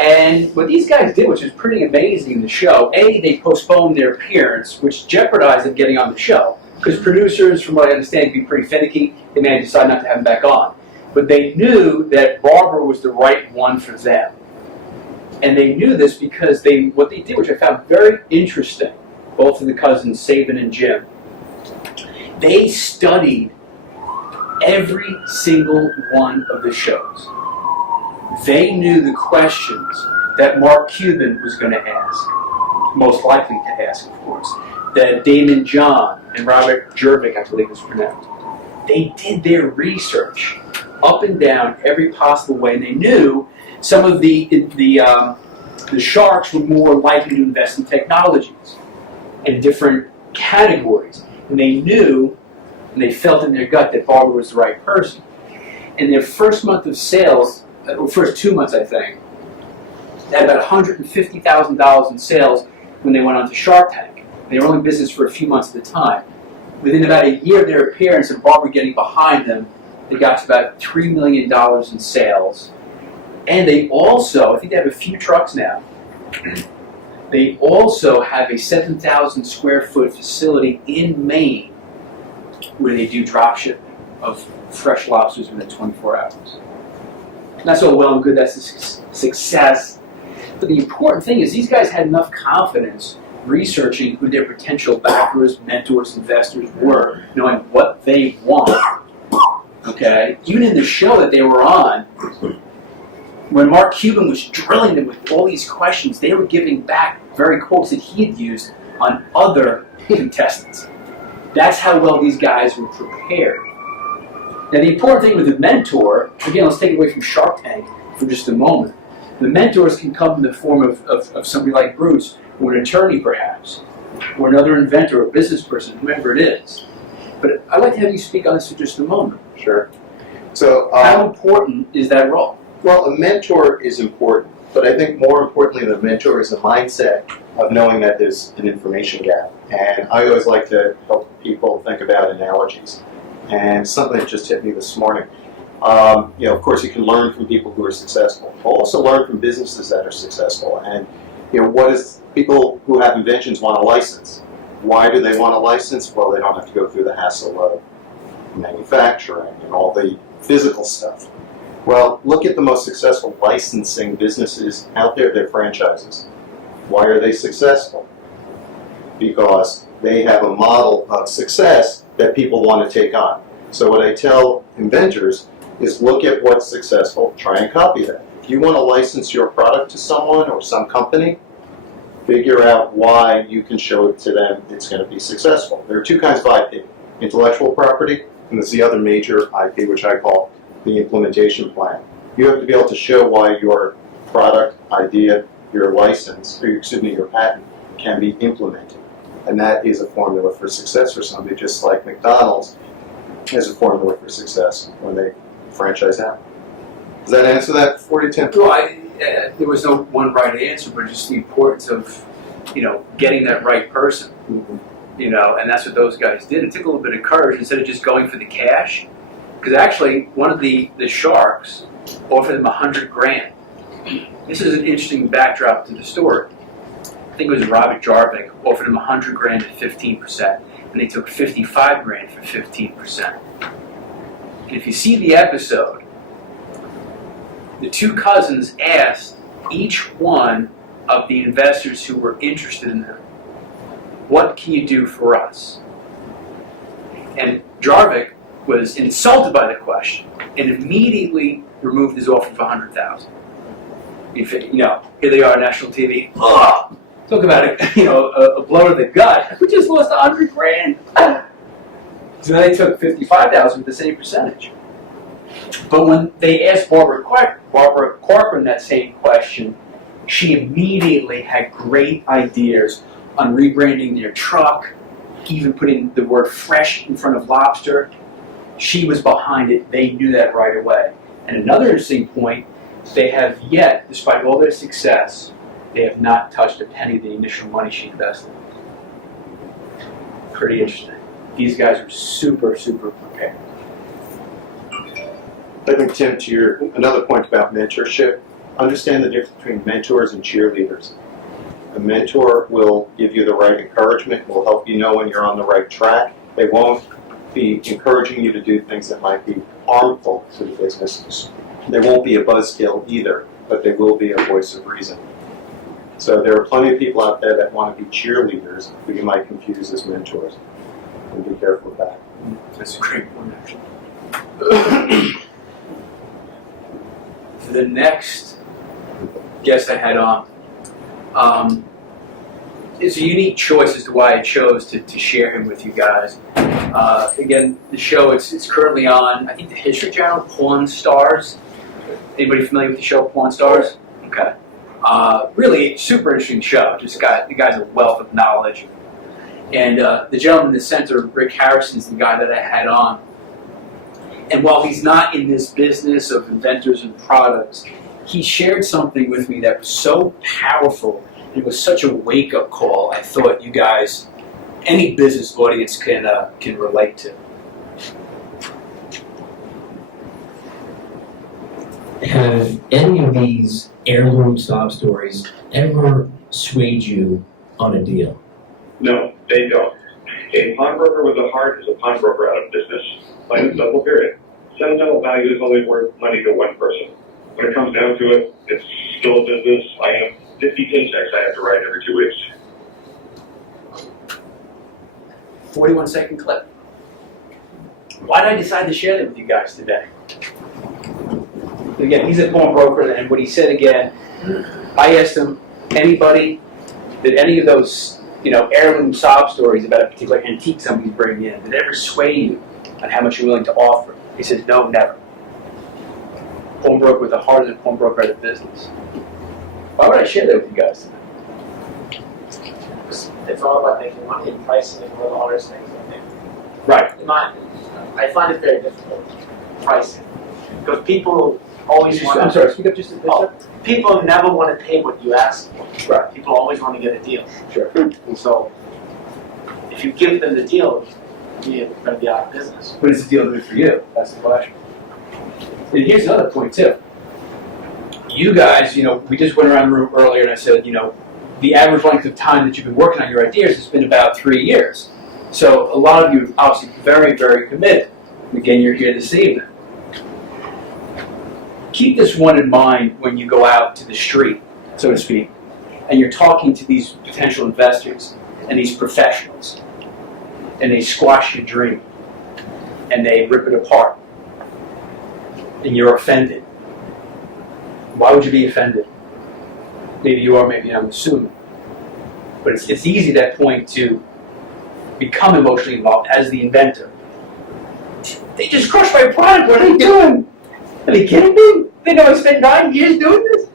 And what these guys did, which was pretty amazing in the show, A, they postponed their appearance, which jeopardized them getting on the show. Because producers, from what I understand, can be pretty finicky. They may decide not to have them back on. But they knew that Barbara was the right one for them. And they knew this because what they did, which I found very interesting, both of the cousins, Sabin and Jim, they studied every single one of the shows. They knew the questions that Mark Cuban was going to ask, most likely to ask, of course, that Damon John and Robert Gerber, I believe was pronounced. They did their research up and down every possible way, and they knew some of the sharks were more likely to invest in technologies and different categories. And they knew, and they felt in their gut that Barbara was the right person. In their first month of sales, first 2 months I think, they had about $150,000 in sales when they went on to Shark Tank. They were only in business for a few months at a time. Within about a year of their appearance and Barbara getting behind them, they got to about $3 million in sales. And they also, I think they have a few trucks now, they also have a 7,000 square foot facility in Maine where they do drop ship of fresh lobsters within 24 hours. That's all well and good, that's a success. But the important thing is these guys had enough confidence researching who their potential backers, mentors, investors were, knowing what they want. Okay? Even in the show that they were on, when Mark Cuban was drilling them with all these questions, they were giving back very quotes that he had used on other contestants. That's how well these guys were prepared. Now the important thing with a mentor, again, let's take it away from Shark Tank for just a moment. The mentors can come in the form of somebody like Bruce, or an attorney perhaps, or another inventor, or business person, whoever it is. But I'd like to have you speak on this for just a moment. Sure. So, how important is that role? Well, a mentor is important, but I think more importantly than a mentor is the mindset of knowing that there's an information gap. And I always like to help people think about analogies. And something that just hit me this morning. Of course, you can learn from people who are successful. But also learn from businesses that are successful. And what is people who have inventions want a license? Why do they want a license? Well, they don't have to go through the hassle of manufacturing and all the physical stuff. Well, look at the most successful licensing businesses out there, they're franchises. Why are they successful? Because they have a model of success that people want to take on. So what I tell inventors is look at what's successful, try and copy that. If you want to license your product to someone or some company, figure out why you can show it to them it's going to be successful. There are two kinds of IP, intellectual property, and there's the other major IP, which I call the implementation plan. You have to be able to show why your product, idea, your license, or your patent can be implemented. And that is a formula for success for somebody, just like McDonald's is a formula for success when they franchise out. Does that answer that for you, Tim? Well, there was no one right answer, but just the importance of, getting that right person. And that's what those guys did. It took a little bit of courage instead of just going for the cash. Because actually, one of the sharks offered them $100,000. This is an interesting backdrop to the story. I think it was Robert Jarvik offered him $100,000 at 15%, and they took $55,000 for 15%. And if you see the episode, the two cousins asked each one of the investors who were interested in them, "What can you do for us?" And Jarvik was insulted by the question and immediately removed his offer for $100,000. Here they are on national TV. Oh, talk about a blow to the gut. We just lost $100,000. So then they took $55,000 with the same percentage. But when they asked Barbara Corcoran that same question, she immediately had great ideas on rebranding their truck, even putting the word fresh in front of lobster. She was behind it. They knew that right away. And another interesting point, they have yet, despite all their success, they have not touched a penny of the initial money she invested. Pretty interesting. These guys are super, super prepared. I think, Tim, to your another point about mentorship, understand the difference between mentors and cheerleaders. A mentor will give you the right encouragement, will help you know when you're on the right track. They won't be encouraging you to do things that might be harmful to the business. They won't be a buzzkill either, but they will be a voice of reason. So there are plenty of people out there that want to be cheerleaders who you might confuse as mentors. And be careful with that. That's a great point, actually. The next guest I had on, it's a unique choice as to why I chose to share him with you guys. Again, the show, it's currently on, I think, the History Channel, Pawn Stars. Anybody familiar with the show Pawn Stars? Okay. Really super interesting show. The guy's a wealth of knowledge. And the gentleman in the center, Rick Harrison, is the guy that I had on. And while he's not in this business of inventors and products, he shared something with me that was so powerful. It was such a wake-up call. I thought you guys, any business audience can relate to. Have any of these heirloom sob stories ever swayed you on a deal? No, they don't. A pawnbroker with a heart is a pawnbroker out of business. Plain and simple, period. Sentimental value is only worth money to one person. When it comes down to it, it's still a business. I have 50 paychecks I have to write every 2 weeks. 41-second clip. Why did I decide to share that with you guys today? Again, he's a pawnbroker, and what he said again, I asked him, anybody, did any of those heirloom sob stories about a particular antique somebody's bringing in, did it ever sway you on how much you're willing to offer? He says, no, never. Pawnbroker with a heart and a pawnbroker out of business. Why would I share that with you guys today? It's all about making money, and pricing is one of the hardest things, I think. Right. I find it very difficult, pricing. Because people always want to... I'm sorry, speak up just a bit. People never want to pay what you ask for. Right. People always want to get a deal. Sure. And so, if you give them the deal, you're going to be out of business. What is the deal good for you? That's the question. And here's another point, too. You guys, we just went around the room earlier and I said, the average length of time that you've been working on your ideas has been about 3 years. So a lot of you are obviously very, very committed. Again, you're here this evening. Keep this one in mind when you go out to the street, so to speak, and you're talking to these potential investors and these professionals, and they squash your dream, and they rip it apart, and you're offended. Why would you be offended? Maybe you are, maybe I'm assuming. But it's easy at that point to become emotionally involved as the inventor. They just crushed my product, what are they doing? Are they kidding me? They know I spent 9 years doing this?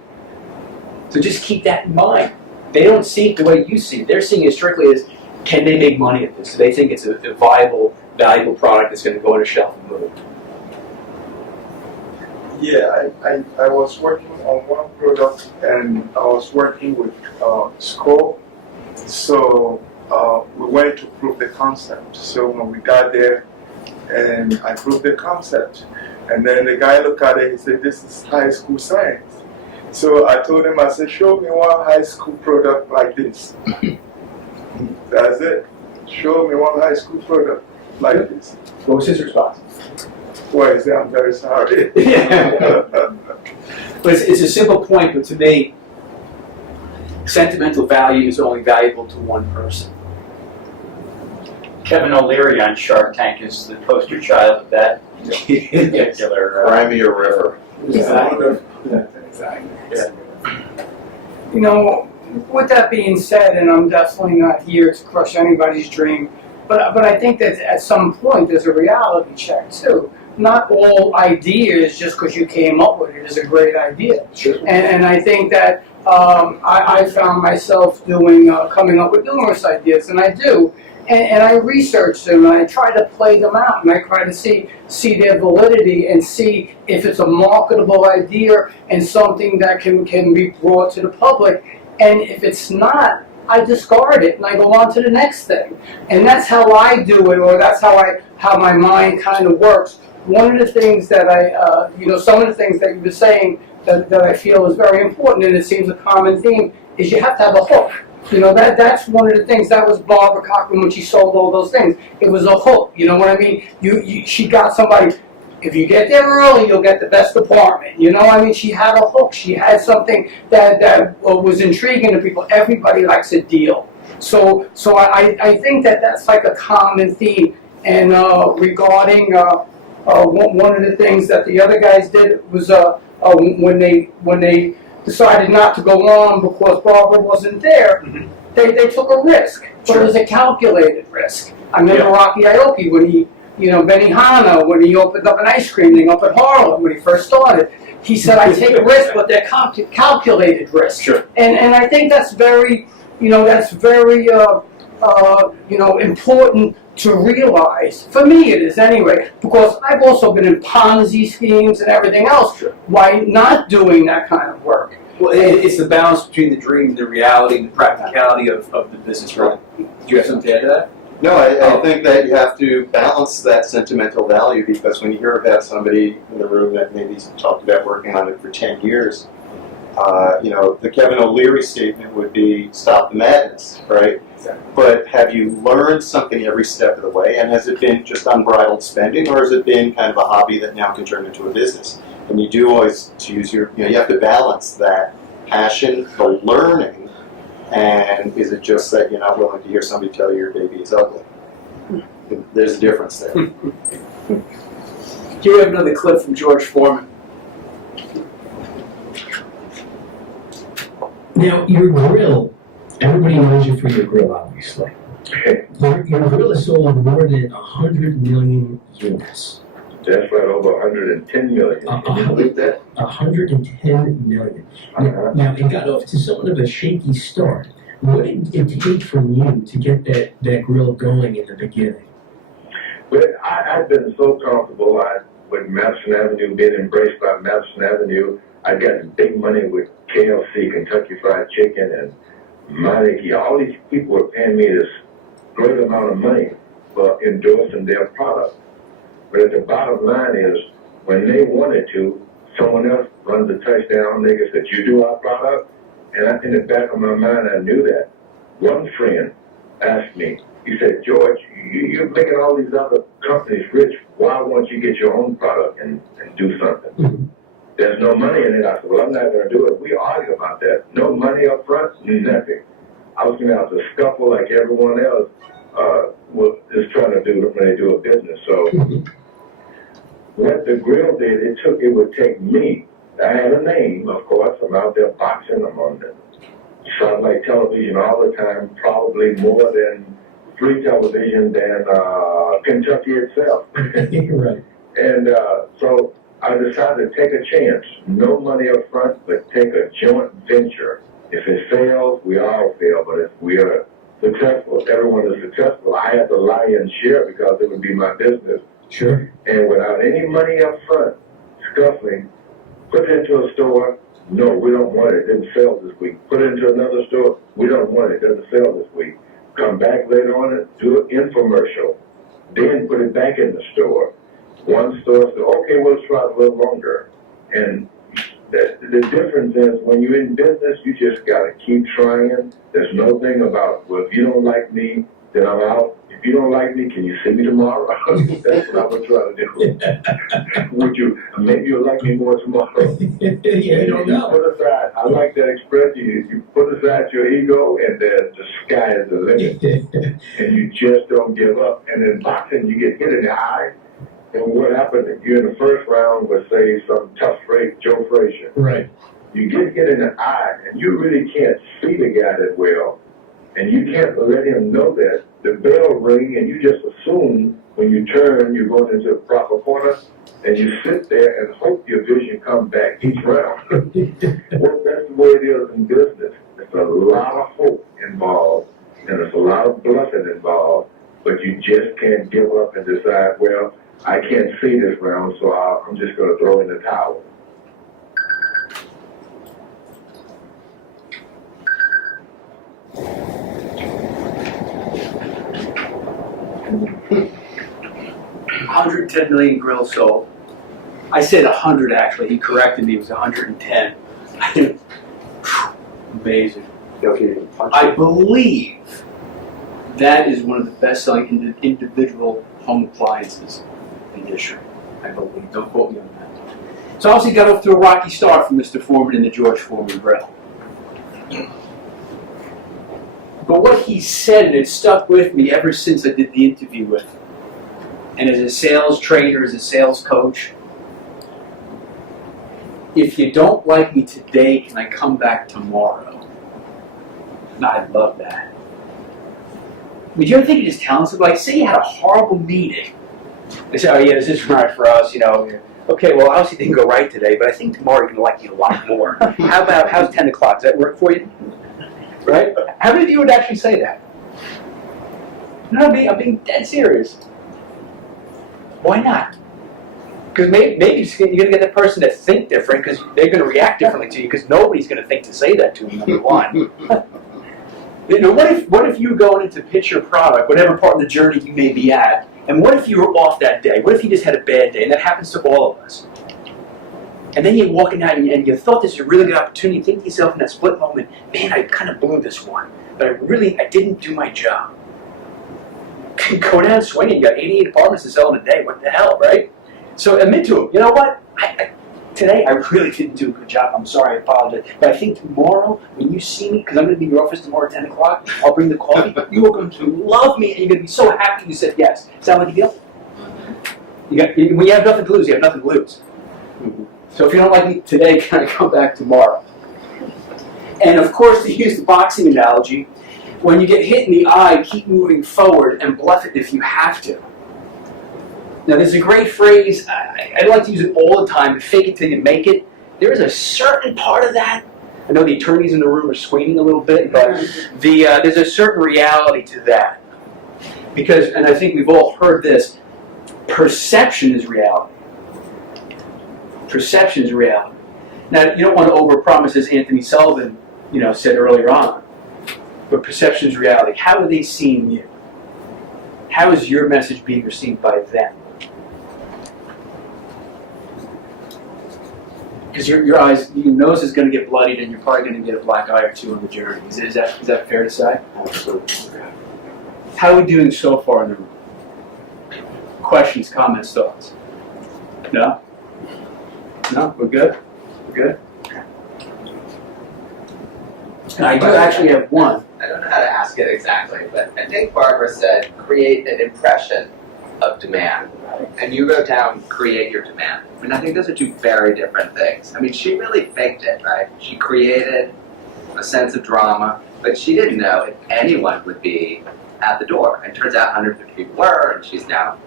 So just keep that in mind. They don't see it the way you see it. They're seeing it strictly as, can they make money at this? So they think it's a viable, valuable product that's going to go on a shelf and move. Yeah, I was working on one product and I was working with Skull. So we went to prove the concept. So when we got there and I proved the concept, and then the guy looked at it and said, this is high school science. So I told him, I said, show me one high school product like this. That's it. Show me one high school product like this. What was his response? Well, he said, I'm very sorry. But it's a simple point, but to me, sentimental value is only valuable to one person. Kevin O'Leary on Shark Tank is the poster child of that particular. Crimea River. Exactly. Yeah. With that being said, and I'm definitely not here to crush anybody's dream, but I think that at some point there's a reality check too. not all ideas, just because you came up with it, is a great idea. And I think that I found myself coming up with numerous ideas, and I do. And I research them, and I try to play them out, and I try to see their validity and see if it's a marketable idea and something that can be brought to the public. And if it's not, I discard it and I go on to the next thing. And that's how I do it, or that's how my mind kind of works. One of the things that some of the things that you were saying that I feel is very important, and it seems a common theme, is you have to have a hook. That's one of the things. That was Barbara Cochran when she sold all those things. It was a hook. You know what I mean? She got somebody. If you get there early, you'll get the best apartment. She had a hook. She had something that was intriguing to people. Everybody likes a deal. So I think that's like a common theme. And regarding one of the things that the other guys did was when they decided not to go on because Barbara wasn't there, they took a risk, but it was a calculated risk. I remember Rocky Aoki when he, Benihana, when he opened up an ice cream thing up at Harlem when he first started. He said, I take risks, but they're calculated risks. Sure. And I think that's very, important to realize. For me it is anyway, because I've also been in Ponzi schemes and everything else. Sure. Why not doing that kind of work? Well, it's the balance between the dream, the reality, and the practicality of the business, right? Do you have something to add to that? No, I think that you have to balance that sentimental value, because when you hear about somebody in the room that maybe talked about working on it for 10 years, the Kevin O'Leary statement would be stop the madness, right? Exactly. But have you learned something every step of the way? And has it been just unbridled spending, or has it been kind of a hobby that now can turn into a business? And you do always, to use you have to balance that passion for learning, and is it just that you're not willing to hear somebody tell you your baby is ugly? There's a difference there. Do you have another clip from George Foreman? Now, your grill, everybody knows you for your grill, obviously. Your grill has sold more than 100 million units. That's right, over 110 million. Can you believe that? 110 million. Now, it got off to somewhat of a shaky start. What did it take from you to get that grill going in the beginning? Well, I've been so comfortable with Madison Avenue, being embraced by Madison Avenue. I got big money with KFC, Kentucky Fried Chicken, and Meineke. All these people were paying me this great amount of money for endorsing their product. But at the bottom line is, when they wanted to, someone else runs a touchdown. They said, you do our product? And in the back of my mind, I knew that. One friend asked me, he said, George, you're making all these other companies rich. Why won't you get your own product and do something? Mm-hmm. There's no money in it. I said, well, I'm not going to do it. We argue about that. No money up front, nothing. I was going to have to scuffle like everyone else is trying to do when they do a business. So what the grill did, it would take me. I had a name, of course. I'm out there boxing. I'm on the satellite television all the time, probably more than free television than Kentucky itself. Right. And so I decided to take a chance. No money up front, but take a joint venture. If it fails, we all fail. But if we are successful, if everyone is successful, I have the lion's share because it would be my business. Sure. And without any money up front, scuffling, put it into a store. No, we don't want it. It didn't sell this week. Put it into another store. We don't want it. It doesn't sell this week. Come back later on and do an infomercial. Then put it back in the store. One store said, okay, we'll try it a little longer. And the difference is when you're in business, you just got to keep trying. There's no thing about, well, if you don't like me, then I'm out. If you don't like me, can you see me tomorrow? That's what I would try to do. Would you? Maybe you'll like me more tomorrow. Yeah, I don't know. Put aside, I like that expression. You put aside your ego, and then the sky is the limit. And you just don't give up. And in boxing, you get hit in the eye. And what happened if you're in the first round with, say, some tough Joe Frazier? Right. You get hit in the eye, and you really can't see the guy that well, and you can't let him know that. The bell ring, and you just assume when you turn, you're going into the proper corner. and you sit there and hope your vision comes back each round. Well, that's the way it is in business. There's a lot of hope involved, and there's a lot of bluffing involved, but you just can't give up and decide, well, I can't see this round, so I'm just going to throw in the towel. $110 million grills sold. I said 100 actually. He corrected me. It was 110. Amazing. I believe that is one of the best-selling individual home appliances in history. I believe. Don't quote me on that. So obviously got off to a rocky start for Mr. Foreman and the George Foreman grill. But what he said, and it stuck with me ever since I did the interview with him, and as a sales trainer, as a sales coach, if you don't like me today, can I come back tomorrow? And I love that. I mean, do you ever think of just telling somebody, like, say you had a horrible meeting. They say, oh yeah, this isn't right for us, you know. Okay, well, obviously it didn't go right today, but I think tomorrow you're going to like you a lot more. How's 10 o'clock? Does that work for you? Right? How many of you would actually say that? No, I'm being dead serious. Why not? Because maybe you're going to get that person to think different because they're going to react differently to you because nobody's going to think to say that to them, number one. You know, what if you were going in to pitch your product, whatever part of the journey you may be at, and what if you were off that day? What if you just had a bad day? And that happens to all of us. And then you're walking out and you thought this was a really good opportunity. You think to yourself in that split moment, man, I kind of blew this one. But I didn't do my job. Go down swinging. You got 88 apartments to sell in a day. What the hell, right? So admit to him, you know what? Today I really didn't do a good job. I'm sorry, I apologize. But I think tomorrow, when you see me, because I'm going to be in your office tomorrow at 10 o'clock, I'll bring the coffee. You are going to love me, and you're going to be so happy you said yes. Sound like a deal? When you have nothing to lose, you have nothing to lose. So if you don't like me today, can I come back tomorrow? And of course, to use the boxing analogy, when you get hit in the eye, keep moving forward and bluff it if you have to. Now, there's a great phrase, I like to use it all the time, fake it till you make it. There is a certain part of that. I know the attorneys in the room are squealing a little bit, but there's a certain reality to that. Because, and I think we've all heard this, perception is reality. Perception is reality. Now, you don't want to overpromise, as Anthony Sullivan, said earlier on. But perception is reality. How are they seeing you? How is your message being received by them? Because your eyes, your nose is going to get bloodied, and you're probably going to get a black eye or two on the journey. Is that fair to say? Absolutely. How are we doing so far in the room? Questions, comments, thoughts? No? No? We're good? We're good? And I do actually have one. I don't know how to ask it exactly, but I think Barbara said create an impression of demand. And you wrote down create your demand. I mean, I think those are two very different things. I mean, she really faked it, right? She created a sense of drama, but she didn't know if anyone would be at the door. And it turns out 150 people were, and she's now,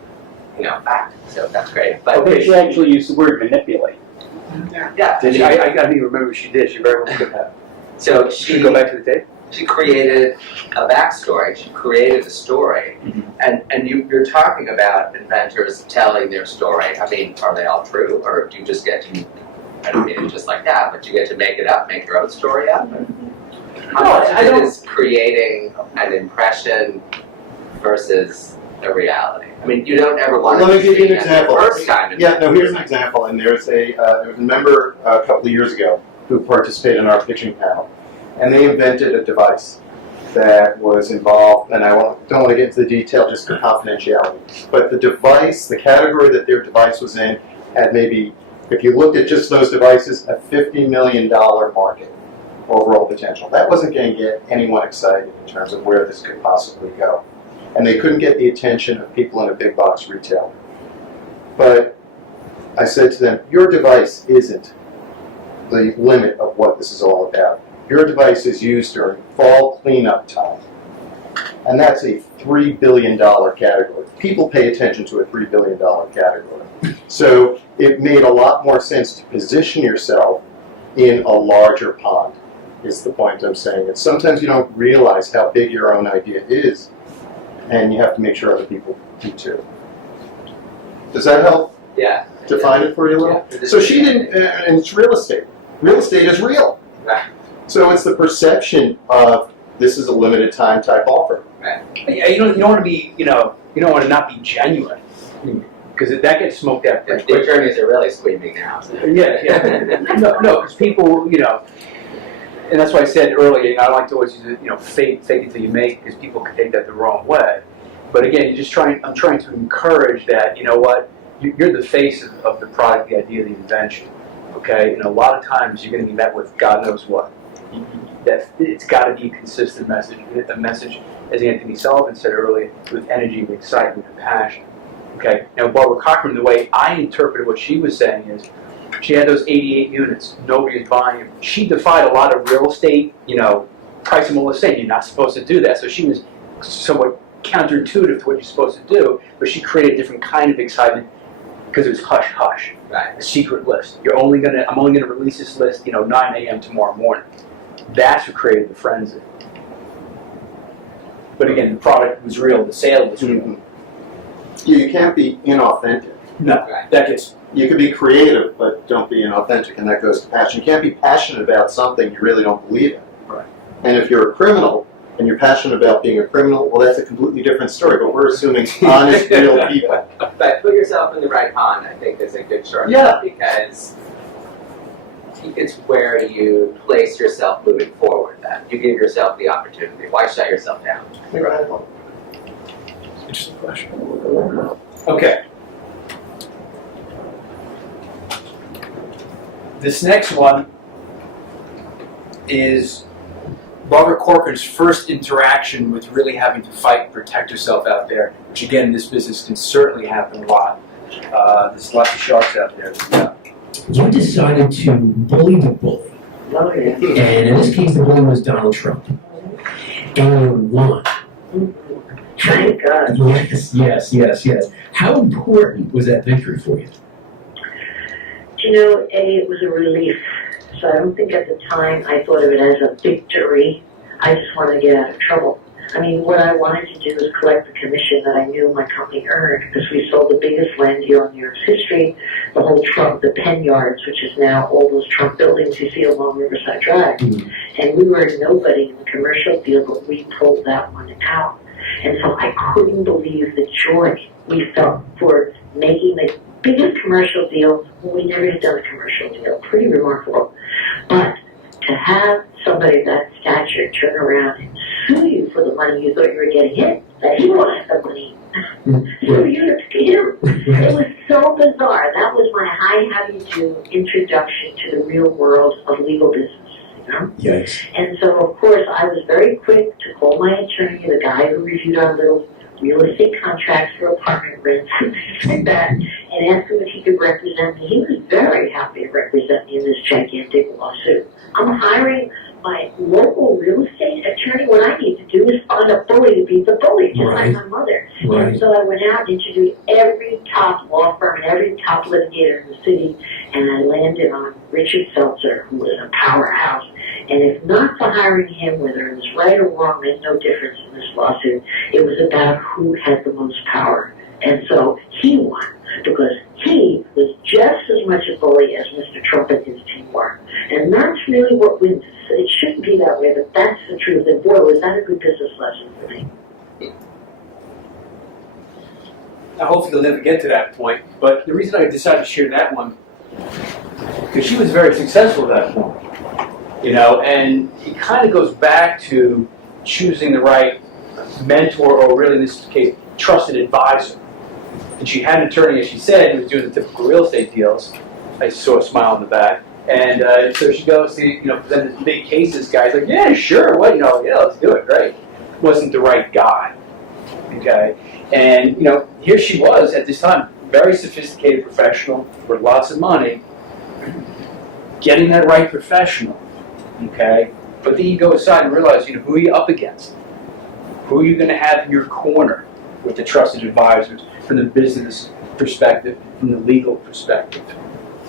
back. So that's great. But okay, she actually used the word manipulate. Yeah. Did she? I don't even remember she did. She very well could have. So Should we go back to the tape? She created a backstory. She created a story, and you're talking about inventors telling their story. I mean, are they all true, or do you just get to? I don't mean it just like that, but you get to make it up, make your own story up. How much of it is creating an impression versus a reality? I mean, you don't ever want to. Let me give you an example. First kind of Yeah, no. Here's an example, and there was a member a couple of years ago who participated in our pitching panel. And they invented a device that was involved, and I don't want to get into the detail just for confidentiality, but the device, the category that their device was in, had maybe, if you looked at just those devices, a $50 million market overall potential. That wasn't going to get anyone excited in terms of where this could possibly go. And they couldn't get the attention of people in a big box retailer. But I said to them, your device isn't the limit of what this is all about. Your device is used during fall cleanup time. And that's a $3 billion category. People pay attention to a $3 billion category. So it made a lot more sense to position yourself in a larger pond, is the point I'm saying. And sometimes you don't realize how big your own idea is, and you have to make sure other people do too. Does that help? Yeah. Define it for you a little? Yeah. So she didn't, and it's real estate. Real estate is real. Right. So it's the perception of this is a limited time type offer. Yeah, you don't want to be, you don't want to not be genuine, because that gets smoked out pretty The quick. attorneys are really screaming now. So. Yeah. No, because people, and that's why I said earlier, I like to always use it, fake it till you make it, because people can take that the wrong way. But again, I'm trying to encourage that, you know what, you're the face of the product, the idea, the invention, okay? And a lot of times you're going to be met with God knows what. It's got to be a consistent message. A message, as Anthony Sullivan said earlier, with energy, with excitement, and passion. Okay. Now, Barbara Corcoran, the way I interpreted what she was saying is, she had those 88 units. Nobody was buying them. She defied a lot of real estate, price and will say you're not supposed to do that. So she was somewhat counterintuitive to what you're supposed to do, but she created a different kind of excitement because it was hush hush. Right. A secret list. I'm only gonna release this list, 9 a.m. tomorrow morning. That's what created the frenzy. But again, the product was real, the sale was real. You can't be inauthentic. No, that gets... You can be creative, but don't be inauthentic, and that goes to passion. You can't be passionate about something you really don't believe in. Right. And if you're a criminal, and you're passionate about being a criminal, well, that's a completely different story, but we're assuming honest, real people. But put yourself in the right pond, I think, is a good shortcut. Yeah. Because it's where you place yourself moving forward then. You give yourself the opportunity. Why shut yourself down? Interesting question. Okay. This next one is Barbara Corcoran's first interaction with really having to fight and protect herself out there, which again, in this business can certainly happen a lot. There's lots of sharks out there. Yeah. You decided to bully the bully. And in this case, the bully was Donald Trump. And you won. Thank God. Yes. How important was that victory for you? Eddie, it was a relief. So I don't think at the time I thought of it as a victory. I just wanted to get out of trouble. I mean, what I wanted to do was collect the commission that I knew my company earned because we sold the biggest land deal in New York's history, the whole Trump, the Penn Yards, which is now all those Trump buildings you see along Riverside Drive. And we were nobody in the commercial field, but we pulled that one out. And so I couldn't believe the joy we felt for making the biggest commercial deal. Well, we never had done a commercial deal. Pretty remarkable. But to have somebody of that stature turn around and sue you for the money you thought you were getting in, that he wanted the money, sue you to pay him. It was so bizarre. That was my how-do-you-do introduction to the real world of legal business. Yes. And so, of course, I was very quick to call my attorney, the guy who reviewed our little real estate contracts for apartment rents and things like that, and asked him if he could represent me. He was very happy to represent me in this gigantic lawsuit. I'm hiring my local real estate attorney. What I need to do is find a bully to beat the bully, just like my mother. Right. And so I went out and interviewed every top law firm and every top litigator in the city, and I landed on Richard Seltzer, who was a powerhouse. And if not for hiring him, whether it was right or wrong, made no difference in this lawsuit. It was about who had the most power. And so he won, because he was just as much a bully as Mr. Trump and his team were. And that's really what wins. It shouldn't be that way, but that's the truth. And boy, was that a good business lesson for me. I hope you'll never get to that point, but the reason I decided to share that one, because she was very successful at that point. And it kind of goes back to choosing the right mentor, or really in this case, trusted advisor. And she had an attorney, as she said, who was doing the typical real estate deals. I saw a smile on the back. And so she goes to, present the big cases. Guy's like, yeah, sure, yeah, let's do it, great. Wasn't the right guy, okay? And, here she was at this time, very sophisticated professional with lots of money, getting that right professional. Okay, but then you go aside and realize, who are you up against? Who are you going to have in your corner with the trusted advisors from the business perspective, from the legal perspective?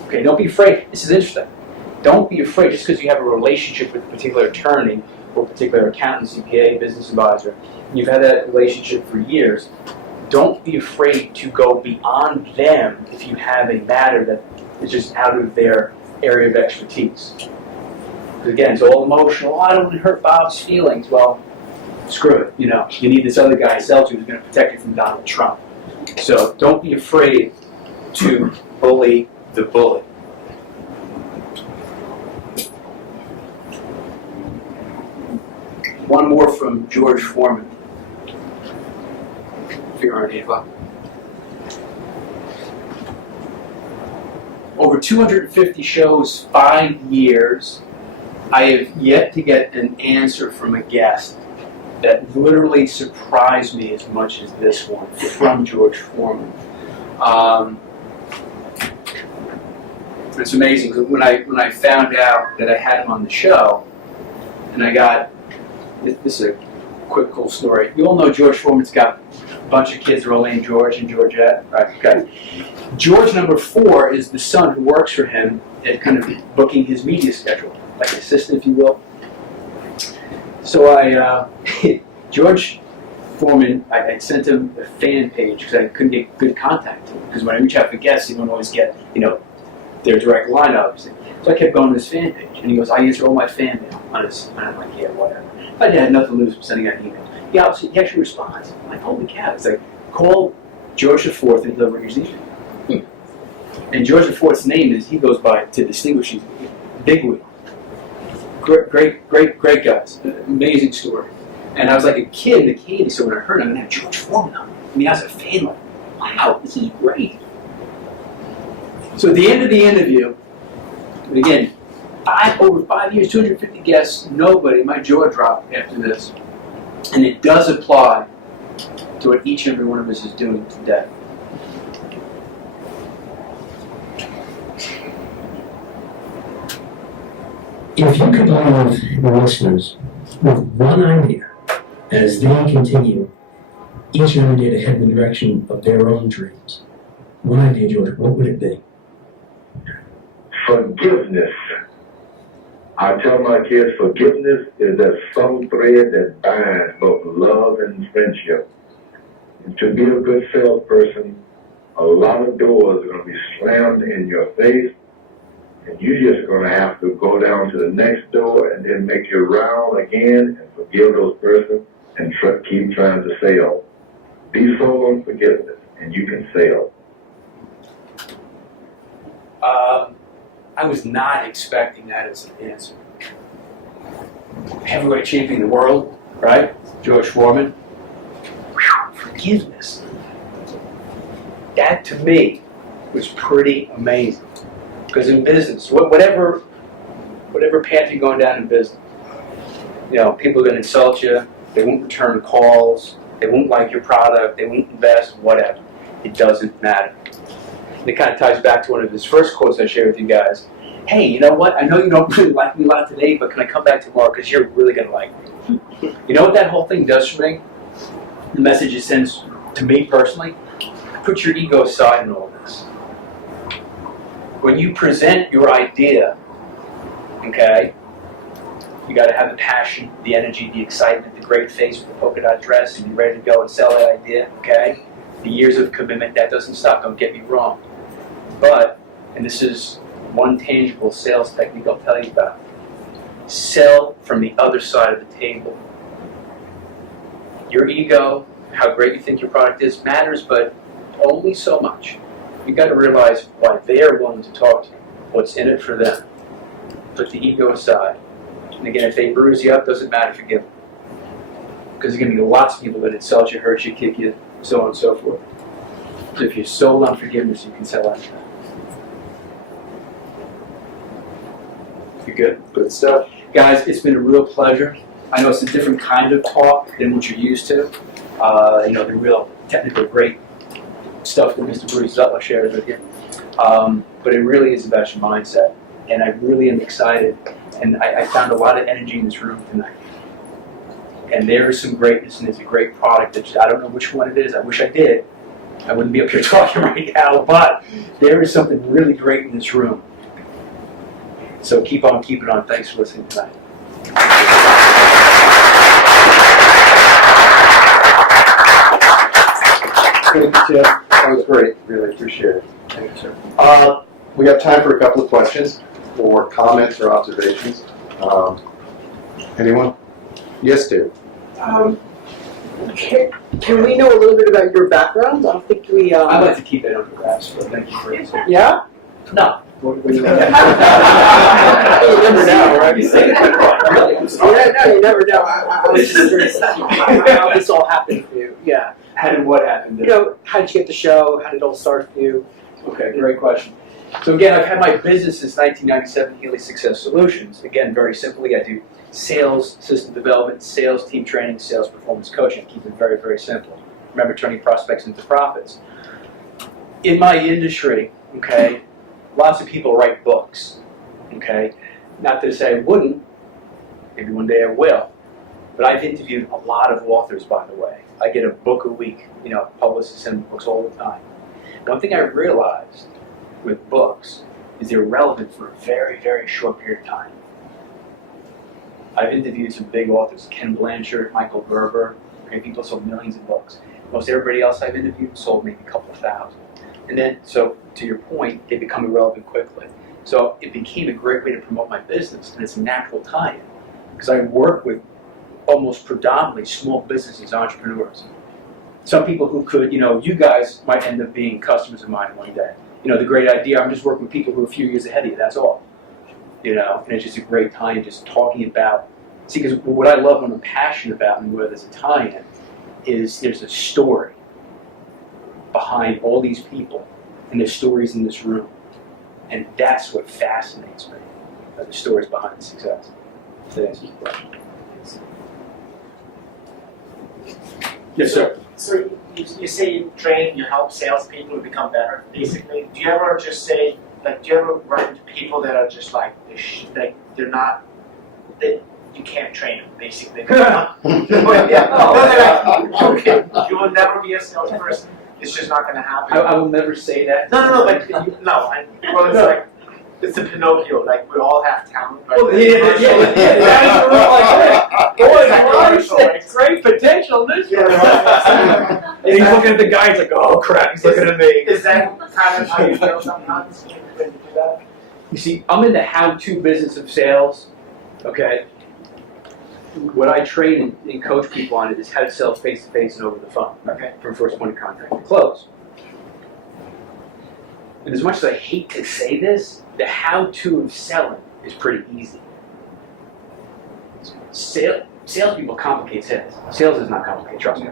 Okay, don't be afraid. This is interesting. Don't be afraid just because you have a relationship with a particular attorney or a particular accountant, CPA, business advisor. You've had that relationship for years. Don't be afraid to go beyond them if you have a matter that is just out of their area of expertise. Because again, it's all emotional. Oh, I don't want to hurt Bob's feelings. Well, screw it. You know, you need this other guy to sell to who's going to protect you from Donald Trump. So don't be afraid to bully the bully. One more from George Foreman. Fear on 8 o'clock. Over 250 shows, 5 years. I have yet to get an answer from a guest that literally surprised me as much as this one from George Foreman. It's amazing because when I found out that I had him on the show, and I got this is a quick cool story. You all know George Foreman's got a bunch of kids that are all named George and Georgette, right? Okay. George number 4 is the son who works for him at kind of booking his media schedule, like an assistant, if you will. So George Foreman, I sent him a fan page because I couldn't get good contact to him. Because when I reach out for guests, you don't always get, their direct line, obviously. So I kept going to his fan page, and he goes, I answer all my fan mail on his, and I'm like, yeah, whatever. I had nothing to lose from sending out an email. He actually responds. I'm like, holy cow. It's like, call George IV and deliver his email. And George IV's name is, he goes by, to distinguish, he's Big Wheel. Great guys. Amazing story. And I was like a kid in the candy store when I heard him, and I had George Foreman on. I mean, I was a fan, like, wow, this is great. So at the end of the interview, and again, over 5 years, 250 guests, nobody, my jaw dropped after this. And it does apply to what each and every one of us is doing today. If you could leave the listeners with one idea as they continue each and every day to head in the direction of their own dreams, one idea, George, what would it be? Forgiveness. I tell my kids forgiveness is that subtle thread that binds both love and friendship. And to be a good salesperson, a lot of doors are going to be slammed in your face, and you're just going to have to go down to the next door and then make your round again and forgive those persons and keep trying to sell. Be sold on forgiveness, and you can sell. I was not expecting that as an answer. Heavyweight champion of the world, right? George Foreman. Whew, forgiveness. That to me was pretty amazing. Because in business, whatever path you're going down in business, people are going to insult you, they won't return calls, they won't like your product, they won't invest, whatever. It doesn't matter. And it kind of ties back to one of his first quotes I shared with you guys. Hey, you know what? I know you don't really like me a lot today, but can I come back tomorrow because you're really going to like me? You know what that whole thing does for me? The message it sends to me personally? Put your ego aside in all this. When you present your idea, okay, you got to have the passion, the energy, the excitement, the great face with the polka dot dress, and be ready to go and sell that idea, okay? The years of commitment, that doesn't stop, don't get me wrong. But, and this is one tangible sales technique I'll tell you about, sell from the other side of the table. Your ego, how great you think your product is, matters, but only so much. You've got to realize why they're willing to talk to you, what's in it for them. Put the ego aside. And again, if they bruise you up, doesn't matter, forgive them. Because there's going to be lots of people that insult you, hurt you, kick you, so on and so forth. So if you're sold on forgiveness, you can sell out of that. You're good? Good stuff. Guys, it's been a real pleasure. I know it's a different kind of talk than what you're used to. The real technical great stuff that Mr. Bruce Zutler shares with you. But it really is about your mindset. And I really am excited. And I found a lot of energy in this room tonight. And there is some greatness, and it's a great product that I don't know which one it is. I wish I did. I wouldn't be up here talking right now, but there is something really great in this room. So keep on keeping on. Thanks for listening tonight. Thank you, Tim. That was great. Really appreciate it. Thank you, sir. We have time for a couple of questions or comments or observations. Anyone? Yes, Dave. Can we know a little bit about your background? I don't think we. I'd like to keep it under wraps, but thank you for it. Yeah? No. You never know, right? You say it really? Yeah, no, you never know. I was just curious how this all happened for you. Yeah. How did what happen? You know, how did you get the show? How did it all start for you? Okay, great question. So again, I've had my business since 1997, Healy Success Solutions. Again, very simply, I do sales, system development, sales team training, sales performance coaching. Keep it very, very simple. Remember, turning prospects into profits. In my industry, okay, lots of people write books, okay? Not to say I wouldn't, maybe one day I will, but I've interviewed a lot of authors, by the way. I get a book a week, you know, publicists send books all the time. One thing I realized with books is they're relevant for a very, very short period of time. I've interviewed some big authors, Ken Blanchard, Michael Gerber, okay, people sold millions of books. Most everybody else I've interviewed sold maybe a couple of thousand. And then, so to your point, they become irrelevant quickly. So it became a great way to promote my business, and it's a natural tie-in. Because I work with almost predominantly small businesses, entrepreneurs. Some people who could, you know, you guys might end up being customers of mine one day. You know, the great idea, I'm just working with people who are a few years ahead of you, that's all. You know, and it's just a great time just talking about, see, because what I love, what I'm passionate about, and where there's a tie-in, is there's a story behind all these people, and there's stories in this room. And that's what fascinates me, the stories behind the success. So that's your question. Yes, sir. So you say you train, you help salespeople to become better, basically. Do you ever just say, like, do you ever run into people that are just like they're not, that you can't train them, basically? Okay. You will never be a salesperson. It's just not going to happen. I will never say that. No, but well, it's like, it's a Pinocchio, like we all have talent, but great potential in this one. And he's looking at the guy, he's like, oh crap, he's looking at me. Is that kind of how you feel sometimes when you do that? You see, I'm in the how-to business of sales, okay? What I train and coach people on is how to sell face-to-face and over the phone, okay, from first point of contact to close. And as much as I hate to say this, the how-to of selling is pretty easy. Salespeople complicate sales. Sales is not complicated, trust me.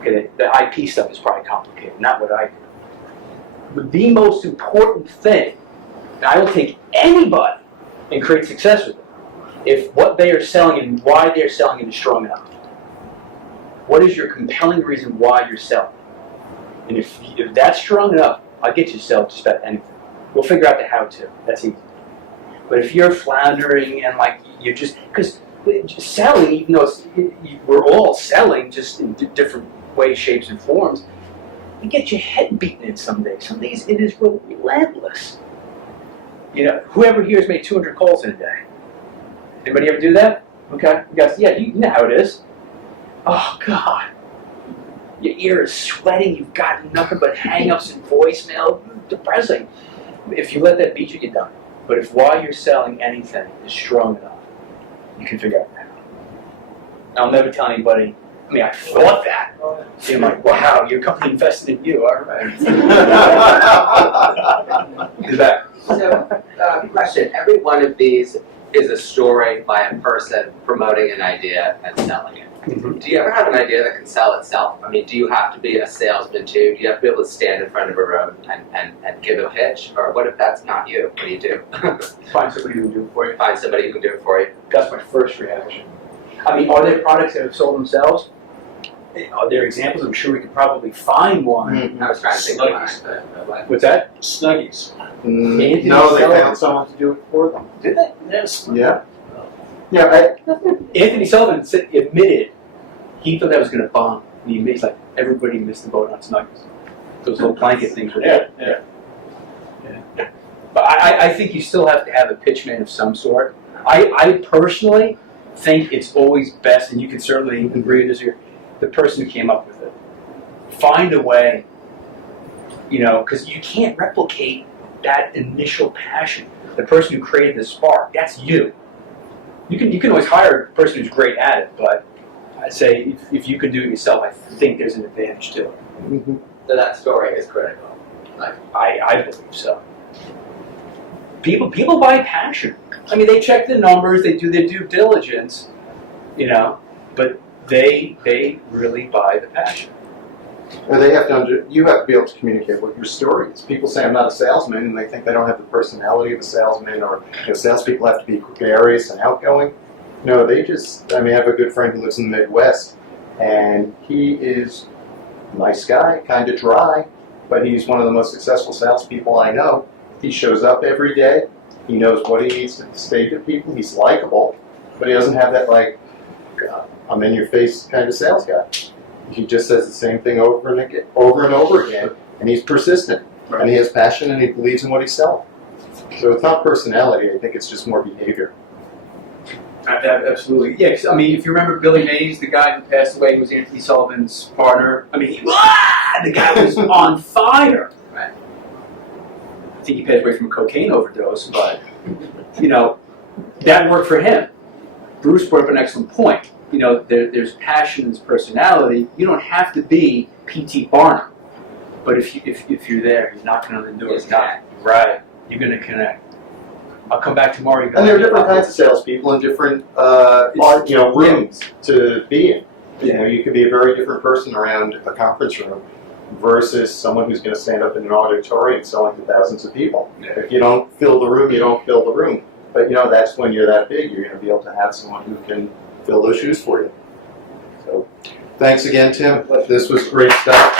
Okay, the IP stuff is probably complicated, not what I do. But the most important thing, and I will take anybody and create success with them, if what they are selling and why they're selling it is strong enough. What is your compelling reason why you're selling? And if that's strong enough, I'll get you to sell just about anything. We'll figure out the how-to. That's easy. But if you're floundering and like you're just, because selling, even though we're all selling just in different ways, shapes, and forms, you get your head beaten in some days. Some days it is relentless. You know, whoever here has made 200 calls in a day. Anybody ever do that? Okay, you guys, yeah, you know how it is. Oh God. Your ear is sweating, you've got nothing but hang-ups and voicemail. Depressing. If you let that beat you, you're done. But if while you're selling anything is strong enough, you can figure out that. I'll never tell anybody, I mean, I thought that. So I'm like, wow, your company invested in you, all right. Is that? So, question. Every one of these is a story by a person promoting an idea and selling it. Mm-hmm. Do you ever have an idea that can sell itself? I mean, do you have to be a salesman too? Do you have to be able to stand in front of a room and give a pitch? Or what if that's not you? What do you do? Find somebody who can do it for you. Find somebody who can do it for you. That's my first reaction. I mean, are there products that have sold themselves? Are there examples? I'm sure we could probably find one. Mm-hmm. I was trying to think of mine. What's that? Snuggies. No, they found someone to do it for them. Did they? Yes. Yeah. Yeah, Anthony Sullivan admitted he thought that was going to bomb. And he's like, everybody missed the boat on Snuggles. Those little blanket things were there. Yeah. But I think you still have to have a pitchman of some sort. I personally think it's always best, and you can certainly agree with this, the person who came up with it. Find a way, because you can't replicate that initial passion. The person who created the spark, that's you. You can always hire a person who's great at it, but I'd say if you can do it yourself, I think there's an advantage to it. Mm-hmm. So that story is critical. I believe so. People buy passion. I mean, they check the numbers, they do their due diligence, but they really buy the passion. Or they have to you have to be able to communicate what your story is. People say I'm not a salesman, and they think they don't have the personality of a salesman, or salespeople have to be gregarious and outgoing. No, they just. I have a good friend who lives in the Midwest, and he is a nice guy, kind of dry, but he's one of the most successful salespeople I know. He shows up every day. He knows what he needs to say to people. He's likable, but he doesn't have that I'm in your face kind of sales guy. He just says the same thing over and over again, and he's persistent, and he has passion, and he believes in what he's selling. So it's not personality. I think it's just more behavior. Absolutely, yeah. 'Cause, if you remember Billy Mays, the guy who passed away, was Anthony Sullivan's partner. The guy was on fire. Right. I think he passed away from a cocaine overdose, but that worked for him. Bruce brought up an excellent point. There's passion and personality. You don't have to be P.T. Barnum, but if you're there, you're knocking on the door. Right, you're going to connect. I'll come back tomorrow. And there are different kinds of salespeople and different rooms to be in. You could be a very different person around a conference room versus someone who's going to stand up in an auditorium selling to thousands of people. If you don't fill the room, you don't fill the room. But that's when you're that big, you're going to be able to have someone who can fill those shoes for you. So, thanks again, Tim. This was great stuff.